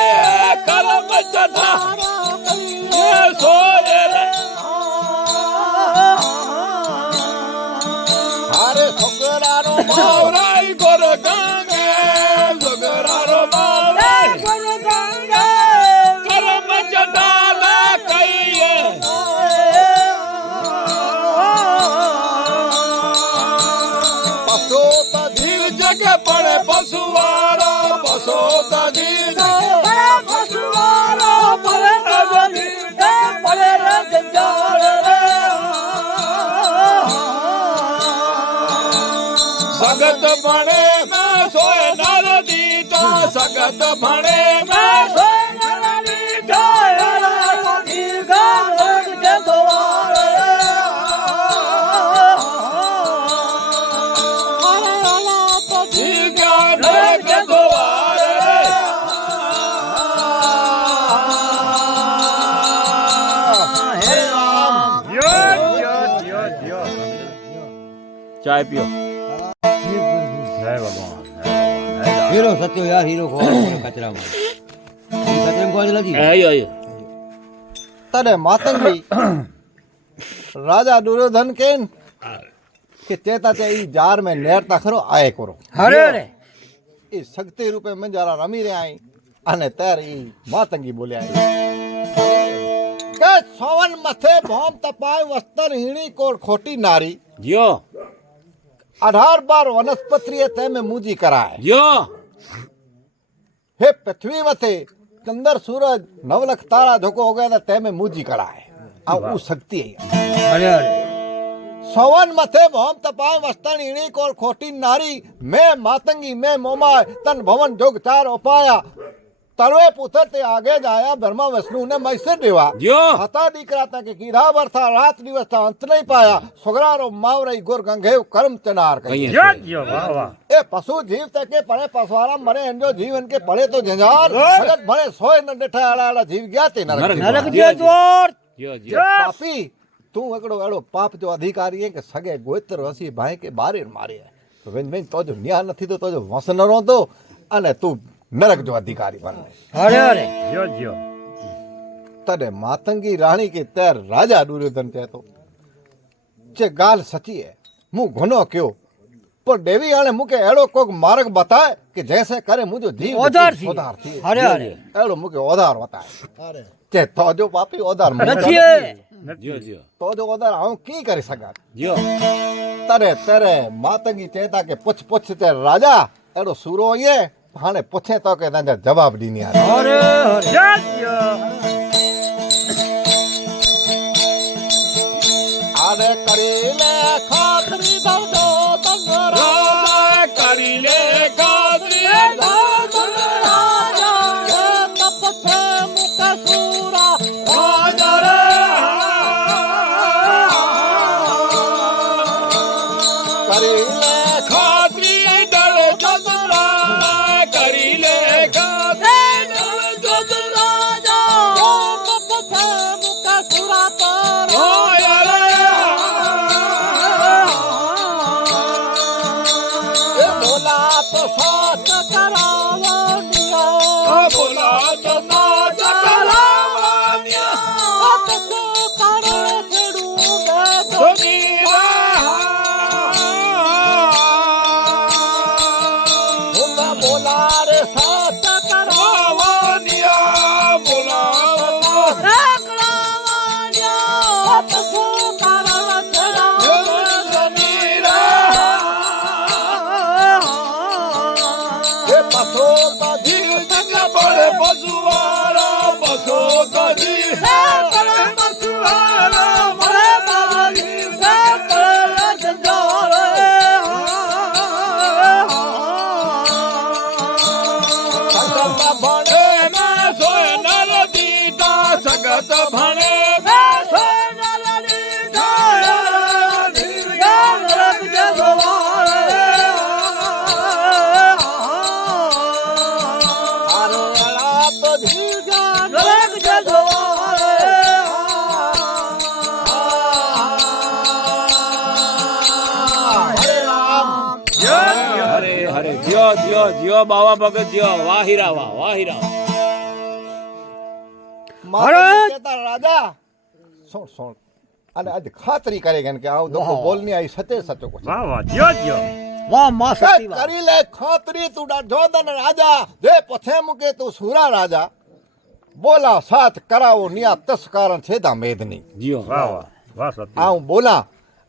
कलम चढ़ा ये सोए रे अरे छोकरारो मावराय गुरु गंगे सुगरारो मावराय गुरु गंगे कलम चढ़ा ले कहिए पसो तो धीर जगह पड़े पशुवारा पसो धीर जगह पड़े पशुवारा पड़े पड़े रे जंजाल रे सगत बने मैं सोए नर दीता सगत बने मैं सोए नर दीता दीर्घा लोग के द्वार दीर्घा लोग के द्वार ચાય પીઓ જય ભગવાન હીરો સત્યો યાર હીરો ખોવા કચરામાં કચરામાં કોઈ નથી આયો તને માતંગી રાજા દુર્યોધન કેન કે ચેતા તે ઈ जार में नेरता खरो आए करो અરે અરે એ શક્તિ રૂપે મંજારા રમી રહ્યા અહીં અને ત્યારે ઈ માતંગી બોલ્યા કે સોવન મથે ભોમ તપાય વસ્તર હીણી કોર ખોટી નારી જો 18 વનસ્પતિએ તેમે મૂજી કરાય જો હે પૃથ્વી મથે ચંદર સૂરજ નવલખ તારા ધોકો हो गया तेमे मूजी कराए आ ऊ शक्ति है અરે અરે सवन मथे भौम तपाय वस्तन ईणी कोर खोटी नारी मैं मातंगी मैं मोमाय तन भवन जोग चार उपाया तरवे पुत्र ते आगे जाया ब्रह्मा विष्णु ने मैसे देवा जो हता दीकरा तक कीधा वर्था रात दिवस था अंत नहीं पाया सुगरारो मावरई गुर गंगेव कर्म चनार कही જય જય વાહ વાહ ए पशु जीव तके पड़े पशुआरा मरे अंजो जीवन के पड़े तो जंजार जगत भरे सोए न डेठा आला आला जीव गया ते नरक નરક જે ચોર જો पापी तू एकड़ो एड़ो पाप जो अधिकारी है कि सगे गोत्र हसी भाई के बारे मारे तो वेन वेन तो जो न्याय नथी तो जो वस न रोंदो अने तू नरक जो अधिकारी बन અરે અરે જય જય तने मातंगी रानी के तैर राजा दुर्योधन कहतो जे गाल सची है मु घनो क्यों पर देवी आने मुके एड़ो कोक मार्ग बताए कि जैसे करे मुझो जीव ओधार थी ओधार थी અરે અરે एड़ो मुके ओधार बताए अरे जे तो जो पापी ओधार નથી જો જો तो जो ओधार आऊं की करी सका જો तरे तेरे मातंगी चेता के पुछ पुछ ते राजा एड़ो सूरो ये हाने पुछे तो के तंजा जवाब दीनी आ અરે અરે જય જય आरे करीले खातरी दर्दो तंगरा રાજા કરી લે ખાતરી રાજા રે करीले ખાતરી ડળ જગરા કરી લે ખાતરી ડળ જગરા ઓય રે बोला तो साथ करावनिया બોલા તો ના ચકલાવાન્યા જોગીરા बोला रे साथ રાવાન્યા બોલાવો ये पसो बधी પડે પશુવાળા પશો કદી संगत भणे મેં સોય નર દીધા સગત ભણે आरे अड़ा तो जीव जान हरे राम હરે હરે જ્યો જ્યો જ્યો બાવા ભગત જ્યો વાહિરા વાહ વાહિરા महाराज कहता राजा सुन सुन अने आज खातरी करेगा कि आओ देखो बोलनी आई सचे सचो कुछ વાહ વાહ જય જય વાહ માં સતી વાત करी ले खातरी तू जोधन राजा जे पथे मुके तू सूरा राजा बोला साथ कराओ निया तस कारण छेदा मेदनी જ્યો વાહ વાહ વાહ સત્ય आऊं बोला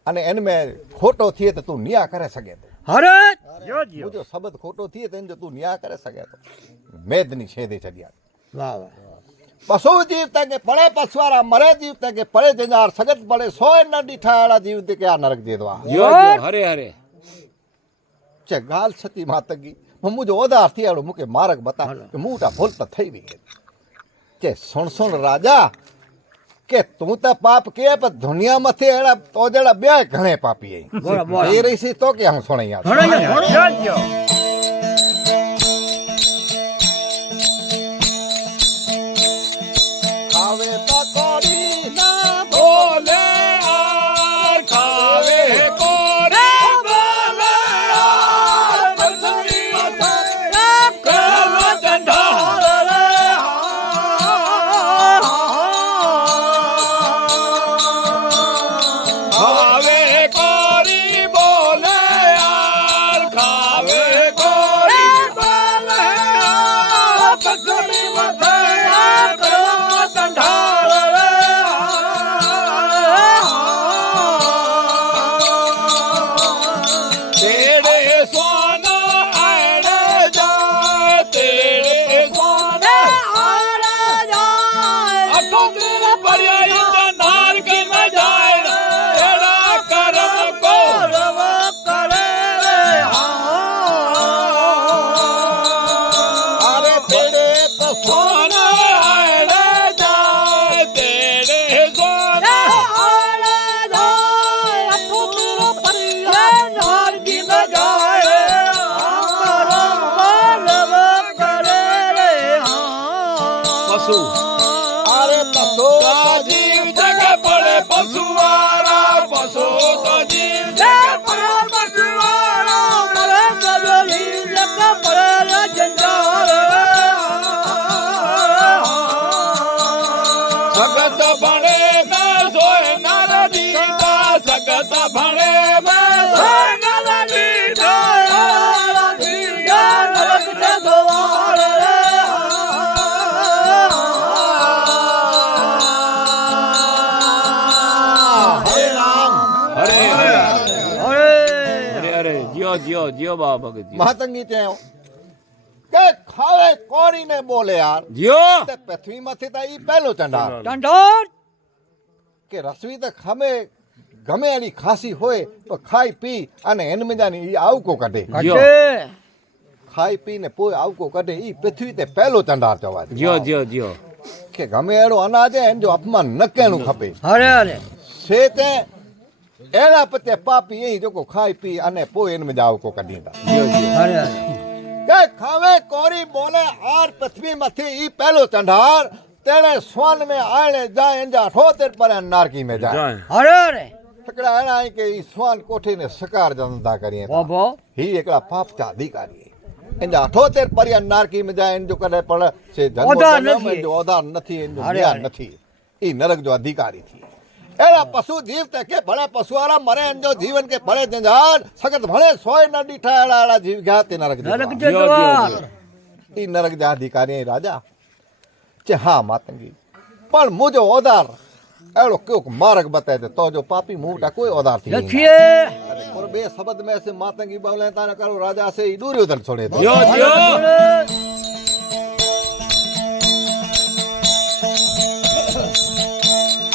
अने इनमें खोटो थिए तो तू निया करे सके तो અરે જય જય मुझो शब्द खोटो थिए तो इन जो तू निया करे सके तो मेदनी छेदे चढ़िया વાહ વાહ पशु जीव तके पड़े पशुआरा मरे जीव तके पड़े जंजार सगत पड़े सोए न डिठाड़ा जीव ते क्या नरक दे दवा જ્યો જ્યો હરે હરે चे गाल सती मातगी मुझे ओदार थी आड़ो मुके मार्ग बता कि मुटा भूलता थई भी चे सुन सुन राजा के तू तो पाप के पर दुनिया मथे एड़ा तो जड़ा बे घणे पापी है बोला बोला ये रही सी तो के हम सुने यार ઘણા ઘણા જય જય खावे तो कोरी ना બોલે આર ખાવે કોરે પશુ અરે પશુ જીવ જગ પડે પશુવાળા પશુ તો જીવ જગ પડે પશુવાળા મરે સજો જીવ જગ પડે જંજાર સગત ભણે સોય નર દીધા સગત ભણે સોય નર જીઓ બાબા ભગત મહાતંગી ત્યાં કે ખાવે કોરીને બોલે યાર જીઓ તે પૃથ્વીમાંથી તો ઈ પહેલો ચંડાર ટંડોર કે રસવી તો ગમે એની ખાસી હોય તો ખાઈ પી અને એનમજાની ઈ આવકો કાઢે કટે ખાઈ પીને પોય આવકો કાઢે ઈ પૃથ્વી તે પહેલો ચંડાર જવા જીઓ કે ગમે એનો અનાજ એમ જો અપમાન ન કેણું ખપે હરે હરે છે તે એના પતે પાપી અહીં જો ખાઈ પી અને પોય એનમજા આવકો કાઢી હરે હરે કે ખાવે કોરી બોલે આર પૃથ્વીમાંથી ઈ પહેલો ચંડાર તેણે સ્વન में आने जाए जा ठोतर पर नारकी में जाए હરે હરે એકડા એના કે ઈ સ્વાન કોઠીને સકાર જનતા કરીએ બાબો ही एकड़ा पाप चा अधिकारी इंजा ठोतर पर नारकी में जाए जो करे पण से ओदार जन्म નથી. जो ओदार નથી इन અરે, ज्ञान અરે. નથી ઈ नरक जो अधिकारी थी एड़ा पशु जीव ते के भले पशुआरा मरे इन जो जीवन के भले जंजाल सगत भले सोय न डीठा एड़ा जीव गया ते नरक નરક जो જજવાર ई नरक जा अधिकारी राजा चे हाँ मातंगी पण मुझो ओदार एड़ो क्यों मार्ग बताए दे तो जो पापी मुंह कोई ओदार थी લખીએ और बे शब्द में से मातंगी बोले ताना करो राजा से ही दुर्योधन छोड़े दो જીઓ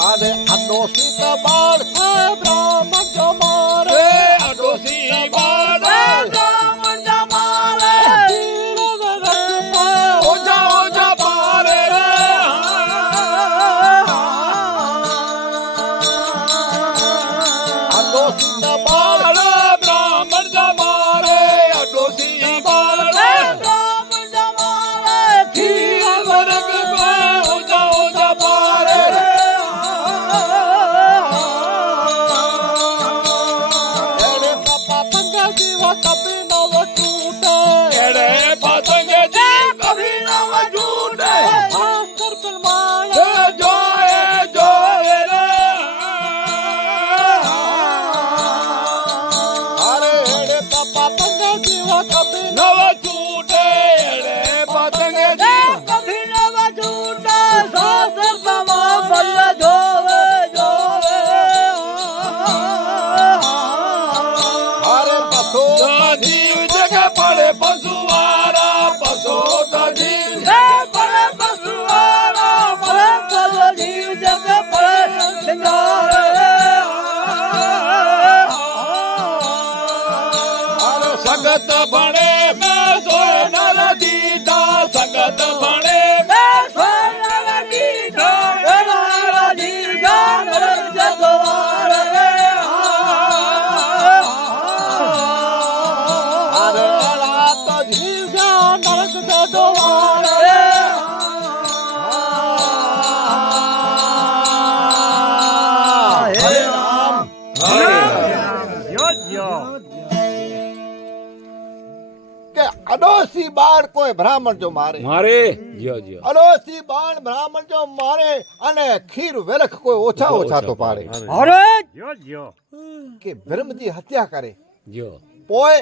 आने अनोसित बाण से ब्राह्मण जो मारे અડોશી બાળા ब्राह्मण जो मारे तीर नरक पे ઓજા ઓજા પારે રે अनोसित बाण બાળા બ્રાહ્મણ જમારે અડોશી બાળા ब्राह्मण जो मारे તીર નરક પે ઓજા ઓજા પારે રે एड़े पापा पंगा जीव कभी न वो टूटे એડે પતંગ જીવ કભી ન વજૂટે भास्कर परमाया જોએ જોએ રે अरे एड़े पापा पंगा जीव कभी न નવ છૂટે એડે પતંગ જીવ કભી ન વજૂટે સાસર તમા બલ્લે જોવે જોવે अरे पशु જીવ જગ પડે પશુવાળા પશુ તો જીવ જગ પડે પશુવાળા મરે સજો જીવ જગ પડે જંજાર अरे સગત ભણે મેં સોય નર દીધા સગત ભણે મેં સોય નર દીધા એના જીગા નરક જજવાર अरे अड़ा तो जीव गया नरक से द्वार हरे राम જીઓ के अडोसी बाण कोई ब्राह्मण जो मारे મારે જીઓ જીઓ अडोसी बाण ब्राह्मण जो मारे अने खीर वेलख कोई ओछा ओछा तो पाड़े હરે જીઓ के ब्रह्म जी हत्या करे જીઓ पोए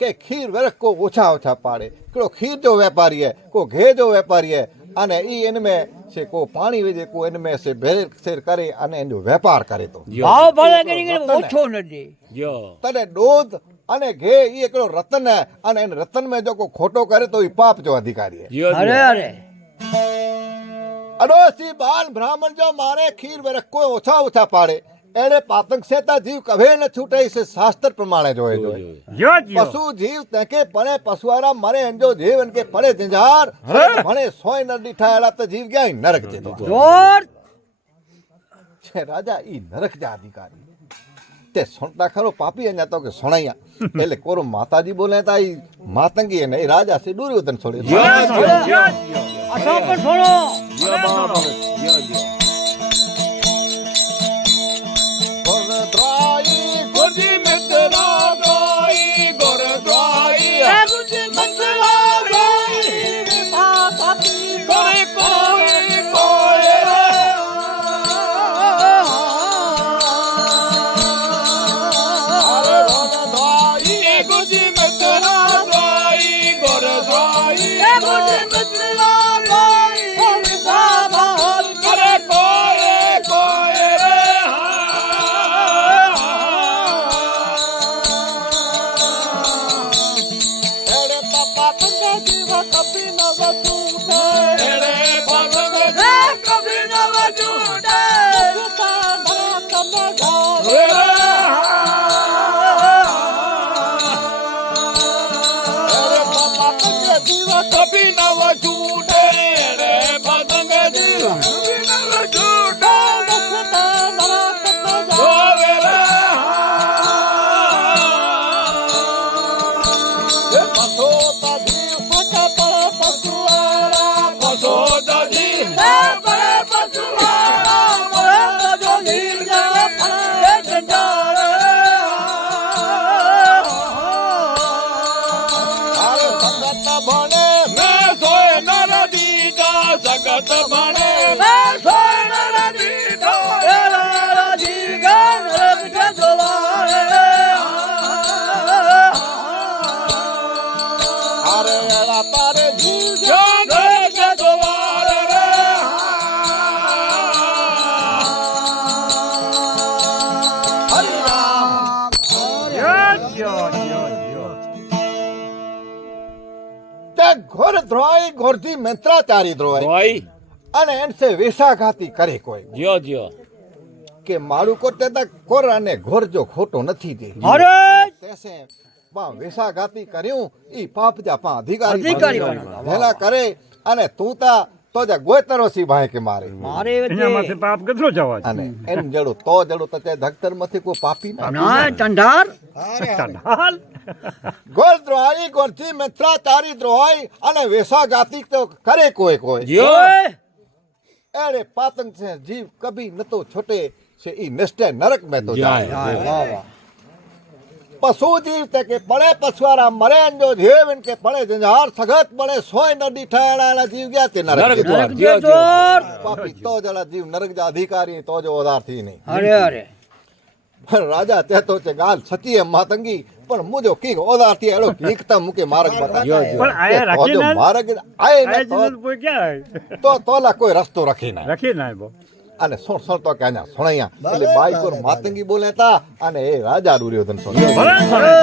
के खीर वेलख को ओछा ओछा पाड़े को खीर जो व्यापारी है को घे जो व्यापारी है अने ई इनमें से को पानी विजे को इनमें से भेर सेर करे अने इनो व्यापार करे तो જીઓ ભાવ ભલે કરીને ઓછો નથી જીઓ तने दूध अने घे ई एकड़ो रतन है अने इन रतन में जो को खोटो करे तो ई पाप जो अधिकारी है જીઓ હરે હરે अडोसी बाल ब्राह्मण जो मारे खीर वेरख को ओछा ओछा पाड़े एड़े पातंग सेता जीव कभे न छूटे इसे शास्त्र प्रमाणे जोए जोए જીઓ पशु जीव तके पड़े पशुआरा मरे अंजो जीव इनके पड़े जंजार भणे सोय न डीठा एड़ा तो जीव गया ही नरक जे तो જોર छे राजा ई नरक जा अधिकारी ते सुनता खरो पापी अञा तो के सुणाइया पहले कोरो माताजी बोले ता ई मातंगी है नहीं राजा से दुर्योधन छोड़े જીઓ જીઓ અસા પર છોડો જીઓ મહાભારત જીઓ જીઓ ગોરદ્રાઈ ગુરજી મિત્ર ગોઈ ગોરદ્રાઈ ગુરજી મંત્રા ગોઈ પાપી કોઈ કોઈ કોઈ અરે ગોરદ્રાઈ ગુરજી મિત્ર ગોઈ ગોરદ્રાઈ ગુરજી મંત્રા ગોઈ પાપી કરે કોઈ કોઈ રે એડે પાપા તંગે જીવ કપી નવ તૂટે રે પતંગ કભી નવ છૂટે તમે ઘર રે એડે પાપા તંગે જીવ કભી નવ છૂટે રે પતંગ જીવ કભી નવ છૂટે ગોવે રે પછો તાજી પોતા પર પસુઆરા પસો દજી અરે સંગત ભણે મે સોય નર દીધા જગત ભણે અરે એડા તારે જીવ જગત કે દ્વાર રે હરિરામ જીઓ જીઓ જીઓ તે ઘોર દ્રોહી ઘોરથી મંત્રાચારી દ્રોહી કોઈ અને એનસે વેસાઘાતી કરે કોઈ જીઓ જીઓ કે મારું કોતે તક કોર અને ઘોર જો ખોટો નથી દે અરે તેસે પા વેસાઘાતી કર્યું ઈ પાપ જા પા અધિકારી અધિકારી બન્યો. ભેલા કરે અને તું તા તો જા ગોતરો સી ભાઈ કે મારે મારે એના માથે પાપ કેટલો જવા છે અને એમ જડું તો જડું તો તે ધક્તર માંથી કોઈ પાપી ના ના ટંડાર ટંડાલ ગોર દ્રોહી ગોરથી મિત્રાચારી દ્રોહી અને વેસાઘાતી તો કરે કોઈ કોઈ જીઓ એડે પાતંગ છે જીવ કભી ન તો છોટે છે ઈ નિષ્ઠે નરક में तो જાય. जाए पशु जीव ते के पड़े पछुआरा मरे जो जीव इनके पड़े जंजार सगत पड़े सोय नदी ठहराना जीव गया ते नरक नरक के द्वार। द्वार जियो जियो पापी तो जला जीव नरक जा अधिकारी तो जो ओदार थी नहीं અરે અરે पर राजा ते तो चे गाल सची है मातंगी पर मुझो की ओदार थी एलो कीकता मुके मार्ग बता जियो जियो પણ આયા રાખી ના मार्ग आए न આયા જીવન કોઈ ક્યાં तो तोला कोई रस्तो रखी ना રાખી ના બો અને સોણ સોણ તો કે અહીંયા સોણૈયા એટલે બાઈ કોર માતંગી બોલે તા અને એ રાજા દુર્યોધન સોણ ભલે ભલે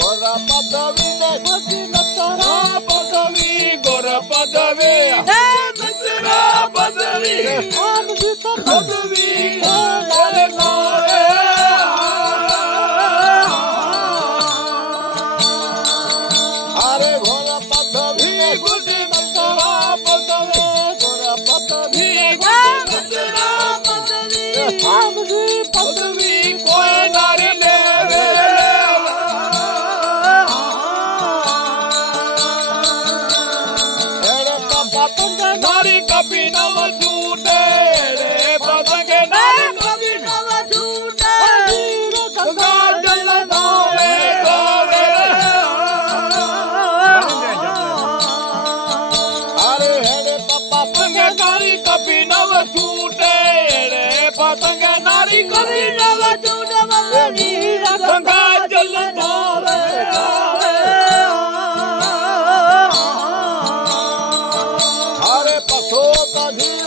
ગોરા પદવી ને ગોતી નતરા પદવી ગોર પદવી મિત્ર પદવી આમ જીત પદવી ગોર ગોરે અરે ગોરા પદવી ને ગુરજી મિત્ર પદવી ગોરા પદવી મિત્ર પદવી આમ જીત પદવી કોઈ નારી લેવે એડે પતંગ નારી કપી નવ છૂટે રે પતંગ નારી કપી નવ છૂટે ગંગા જલ નાવે ગોવે અરે હેડે પપ્પા પતંગ નારી કપી નવ છૂટે રે પતંગ નારી કપી નવ છૂટે ગંગા જલ નાવે અરે પછો કઢી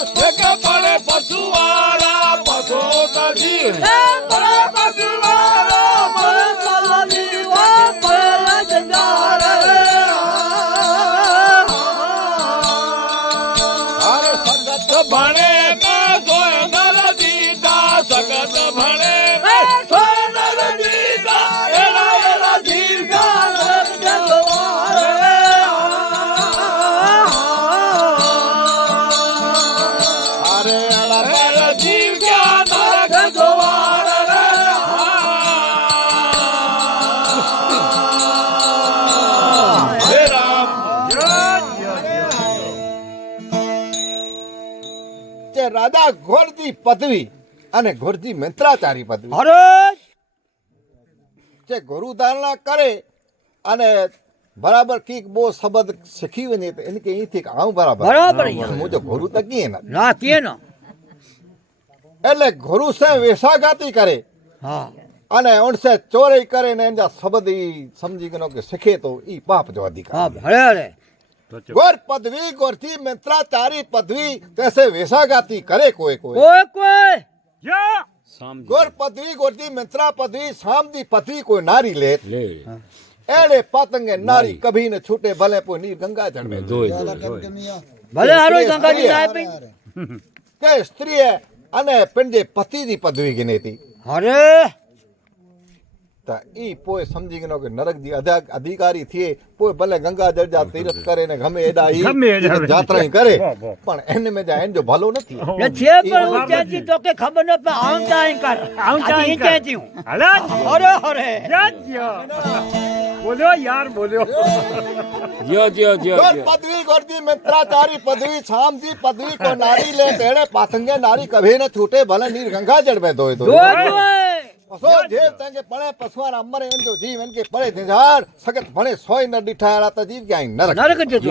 રાજા ઘોરજી પદવી અને ઘોરજી મંત્રાચારી પદવી અરે જે ગુરુ ધારણા કરે અને બરાબર કીક બો શબ્દ શીખી વને તો એને કે અહીંથી આવું બરાબર બરાબર હું જો ગુરુ તો કીએ ના ના કે ના એટલે ગુરુ સે વેસાગાતી કરે હા અને ઉનસે ચોરી કરે ને એના શબ્દ ઈ સમજી ગયો કે શીખે તો ઈ પાપ જો અધિકાર હા અરે અરે ગોર પદવી ગોરથી મંત્રાચારી પદવી તૈસે વેસાગાતી કરે કોઈ કોઈ કોઈ કોઈ યા ગોર પદવી ગોરથી મંત્રા પદવી સામદી પદવી કોઈ નારી લે એણે પતંગે નારી કભી ન છૂટે ભલે પો નીર ગંગા જળ में ભલે હારો ગંગાજી ના આપી કે સ્ત્રીએ અને પેંડે પતિની પદવી ગીનેતી અરે તો ઈ પોય સમજી ગયો કે નરકજી અધિકારી થઈએ પોય ભલે ગંગા જળ જા તીર્થ કરે ને ગમે એડા ગમે એડા ઈ જાત્રા કરે વાહ, વાહ. પણ એને મે જા એન જો ભલો નથી ને છે પણ હું ત્યાંથી તો કે ખબર ન પડે આમ ચાઈ કર આમ ચાઈ ત્યાંથી હું હાલા અરે અરે બોલ્યો યાર બોલ્યો ગોર પદવી ગોરજી મંત્રાચારી પદવી સામજી પદવી કો નારી લે તેણે પાથંગે નારી કભી ન છૂટે ભલે નીર ગંગા જળ में ધોય તો પસો જે તંગે પડે પસવાર અમરે એન જો જીવ એન કે પડે જંજાર સગત ભણે સોય ન દીઠાળા તો જીવ ક્યાંય નરક નરક જતો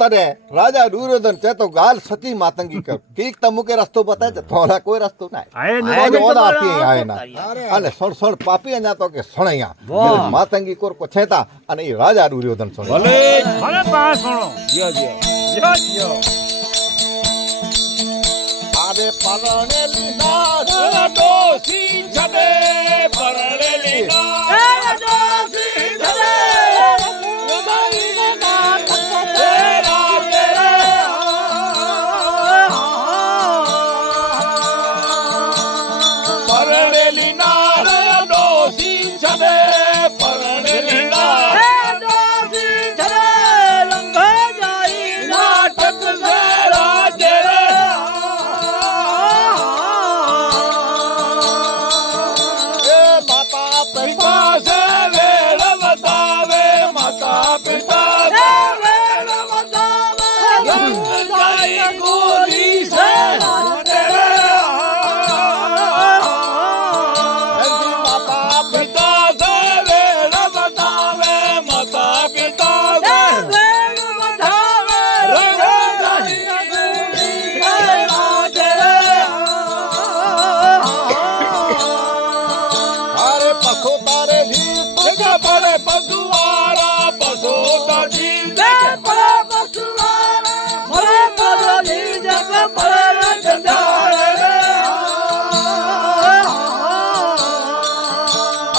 તને રાજા દુર્યોધન તે તો ગાલ સતી માતંગી કર કીક તમુકે રસ્તો બતાય તો થોડા કોઈ રસ્તો ના આયે ને આજ ઓદા થી આય ના અને સોળ સોળ પાપી અન્યા તો કે સણૈયા વાહ. માતંગી કોર કો છેતા અને ઈ રાજા દુર્યોધન સણ ભલે પાસ સુનો યો આરે પરણેલી નાર ડોસી છડે પરણેલી પરણેલી નાર ડોસી છડે પરણેલી નાર નાટક સે રાજે એ માતા પિતા સે વેળ બતાવે માતા પિતા સે વેળ બતાવે રંગ જાય ગોલી સે માતા પિતા સે વેળ બતાવે માતા પિતા સે વેળ બતાવે રંગ જાય ગોલી સે રાજે અરે પશુ તારે જીવ જગ્યા પડે પશુવાળા પશુ તો જીવ જગ્યા પડે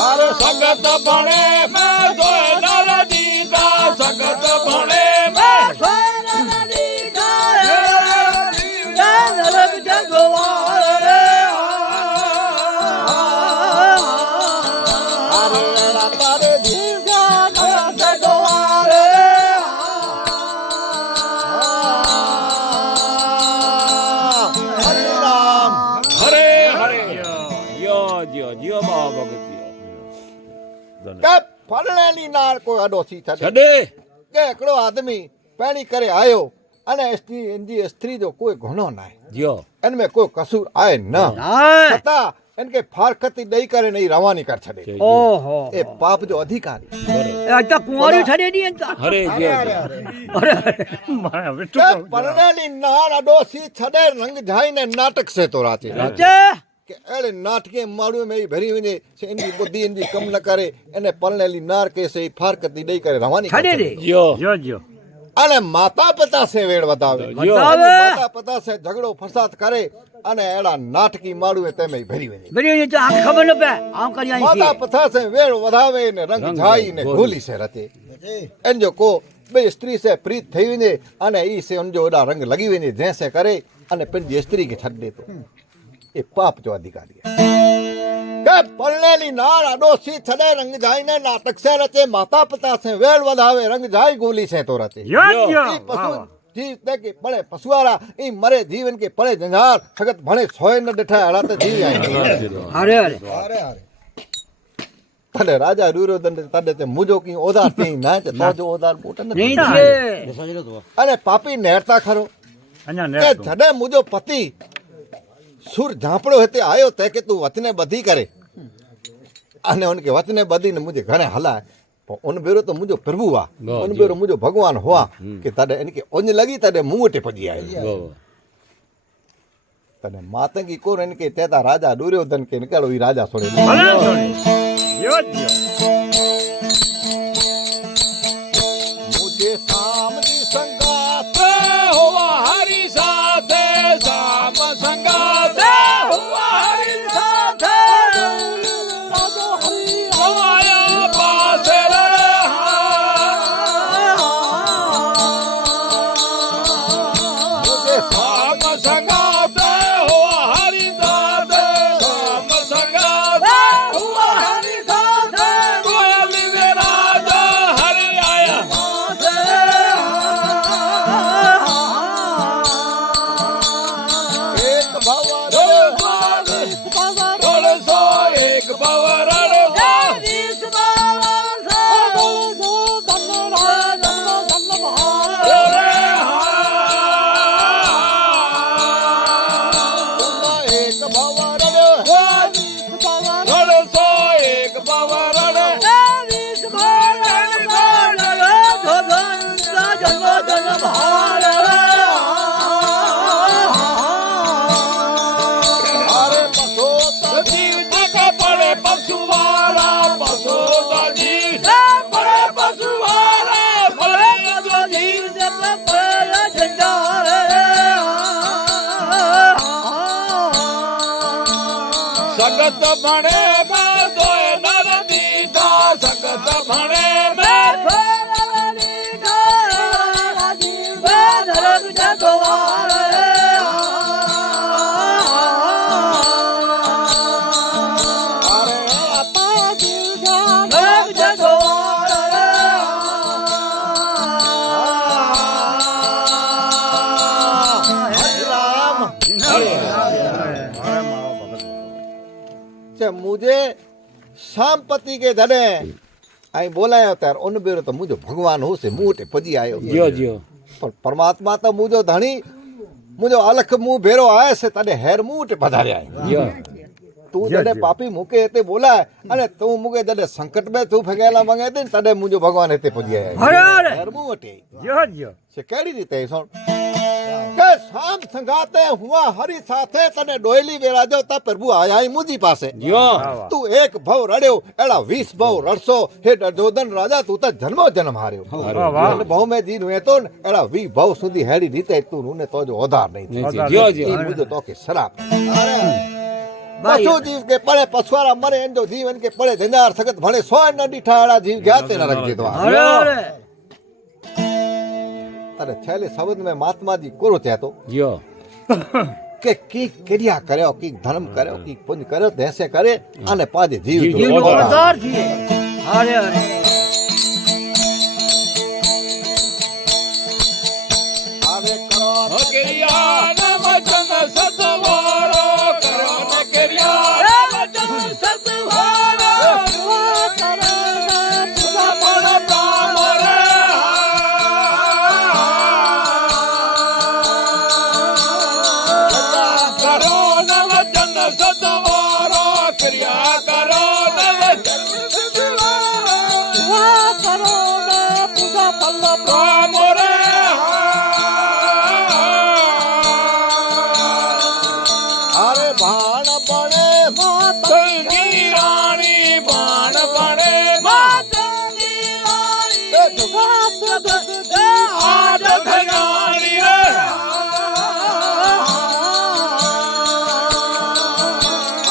અરે સગત ભણે મેં જોય નર દીધા સગત ભણે મેં અરે એડા તારે જીવ નરક જગવારે. હરે રામ હરે હરે જીઓ બાબા ભગતિયો કે પરણેલી નાર કોઈ અડોસી થશે છડે કે એકડો આદમી પેણી કરે આયો અને એની સ્ત્રી જો કોઈ ગુનો નાય જીઓ એનમે કોઈ કસૂર આય ન છતાં એન કે ફારકતી દઈ કરે નહીં રવાની કર છડે ઓહો એ પાપ જો અધિકારી આ તો કુંવારી છડે ની અંતા હરે જીઓ હવે કે પરણેલી નાર અડોસી છડે રંગ જાઈને નાટક સે તો રાતે કે એળે નાટકે માડું મેં ભરી વિને છે એની બુદ્ધિ એની કમ ન કરે એને પરણેલી નાર કે છે ફારકતી દઈ કરે રવાની કર છડે છડે. રે જો અને માતા પિતા સે વેળ બતાવે જીઓ બતાવે. માતા પિતા સે ઝઘડો ફસાદ કરે અને એડા નાટકી માડું તેમે ભરી વિને બરી તો આંખ ખબર ન પે આમ કરી આઈ માતા પિતા સે વેળ વધાવે ને રંગ જાઈ ને ગોલી સે રતે એન જો કો બે સ્ત્રી સે પ્રીત થઈ ને અને ઈ સે જો ઓડા રંગ લગી વિને જેસે કરે અને પેલી જે સ્ત્રી કે છડ દે તો એ પાપ જો અધિકારી કે પરણેલી નાર અડોસી છડે રંગ જાય ને નાટક સે રચે માતા પિતા સે વેળ વધાવે રંગ જાય ગોલી સે તો રચે ઈ પશુ જીવ તે કે પડે પશુવાળા ઈ મરે જીવન કે પડે જંજાર સગત ભણે સોય ન ડઠા હળા તો જીવ આય અરે અરે તને રાજા દુર્યોધન તને તે મુજો કી ઓધાર થી ના તે તો જો ઓધાર બોટ નહીં નથી છે અને પાપી નેરતા ખરો અહીંયા કે નેટ જડે મુજો પતિ સુર ઝાંપડો હતે આયો તે કે તું વચને બધી કરે અને ઉનકે વચને બધી ને મુझे ઘણે હલા उन बेरो तो मुझो प्रभु हुआ उन बेरो मुझो भगवान हुआ कि तने इनके उन लगी तने मुंहटे पजी आए तने माते की कोर इनके तेता राजा दुर्योधन के निकलो ई राजा सोने ભલે સોની જીઓ જીઓ मुझे सामनी संगात हुआ हरि साथे साम संगात हुआ हरि साथे हमाया पास रे मुझे साम संगात हुआ हरि साथे साम संगात हुआ हरि साथे कोयली वे राजा हरि आया एक भवर रोडसो एक भवर एक भवर रोडसो एक भवर अरे बसो जीव जगह पड़े पशुवारा पशु जीव पड़े पशुवारा पड़े जीव संगत भणे में दोए नर दीदा संगत भणे में मुझे शामपति के जड़े आई बोलायो तार उन बेरो तो मुझो भगवान हो से मुंहटे पजी आयो जियो जियो पर परमात्मा तो मुझो धणी मुझो अलख मुंह भेरो आए से तने हेर मुंहटे पधारे आए जियो तू जड़े पापी मुके एते बोला अने तू मुके जड़े संकट में तू फगेला मंगे दे तने मुझो भगवान एते पजी आए अरे अरे हेर मुंहटे જીઓ જીઓ से केड़ी रीते सुन के शाम संगाते हुआ हरि साथे तने डोयली वेराजो ता प्रभु आया ही मुजी पासे जियो तू एक भव रड़्यो एड़ा 20 भव रड़सो हे दुर्योधन राजा तू तो जन्मो जन्म हार्यो વાહ વાહ भव में जी नुए तो एड़ा 20 भव सुधी हेड़ी रीते तू नुने तो जो ओधार नहीं थी जियो ई जियो मुझे तो के शराब पशु जीव के पड़े पछुआरा मरे इन जो जीवन के पड़े झंझार सगत भले 100 न डिठाड़ा जीव जाते न रख दीतो अरे अरे अरे छेले शब्द में महात्मा जी कोरो चाहतो जियो के की क्रिया कर्यो की धर्म कर्यो की पुण्य कर्यो जैसे करे आने पाजे जीव जीव जो जो ओधार। जोरदार थी अरे अरे अरे करो क्रिया न वचन सतवारो करो न क्रिया वचन सतवारो बड़ काम रे करो न वचन सतवारो क्रिया करो न वचन सतवारो काम रे अरे भाण बने मातंगी रानी बाण बने मातंगी रानी आज धनानी रे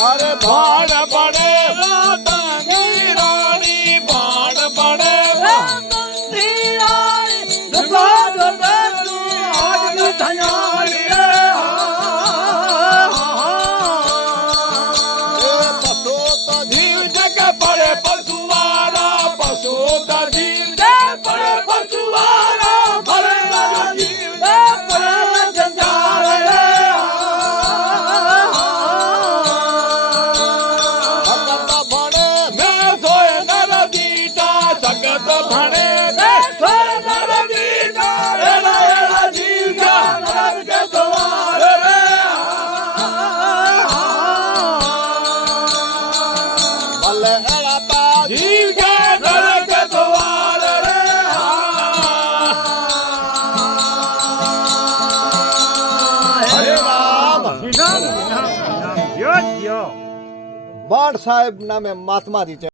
अरे बाण बने मातंगी रानी बाण बने मातंगी रानी आज धनानी रे पशु तो जीव जग पड़े पशुवारा पशु का जीव जग पड़े पशुवारा पड़े जीव जग पड़े जंजाल रे હણે દે નરજી કા એલા જીવ કા નરક કે દ્વાર રે ભલે એળાતા જીવ કા નરક કે દ્વાર રે હરે રામ શ્રી રામ, શ્રી રામ, શ્રી રામ. જય જય. બાણ સાહેબ નામે મહાત્માજી છે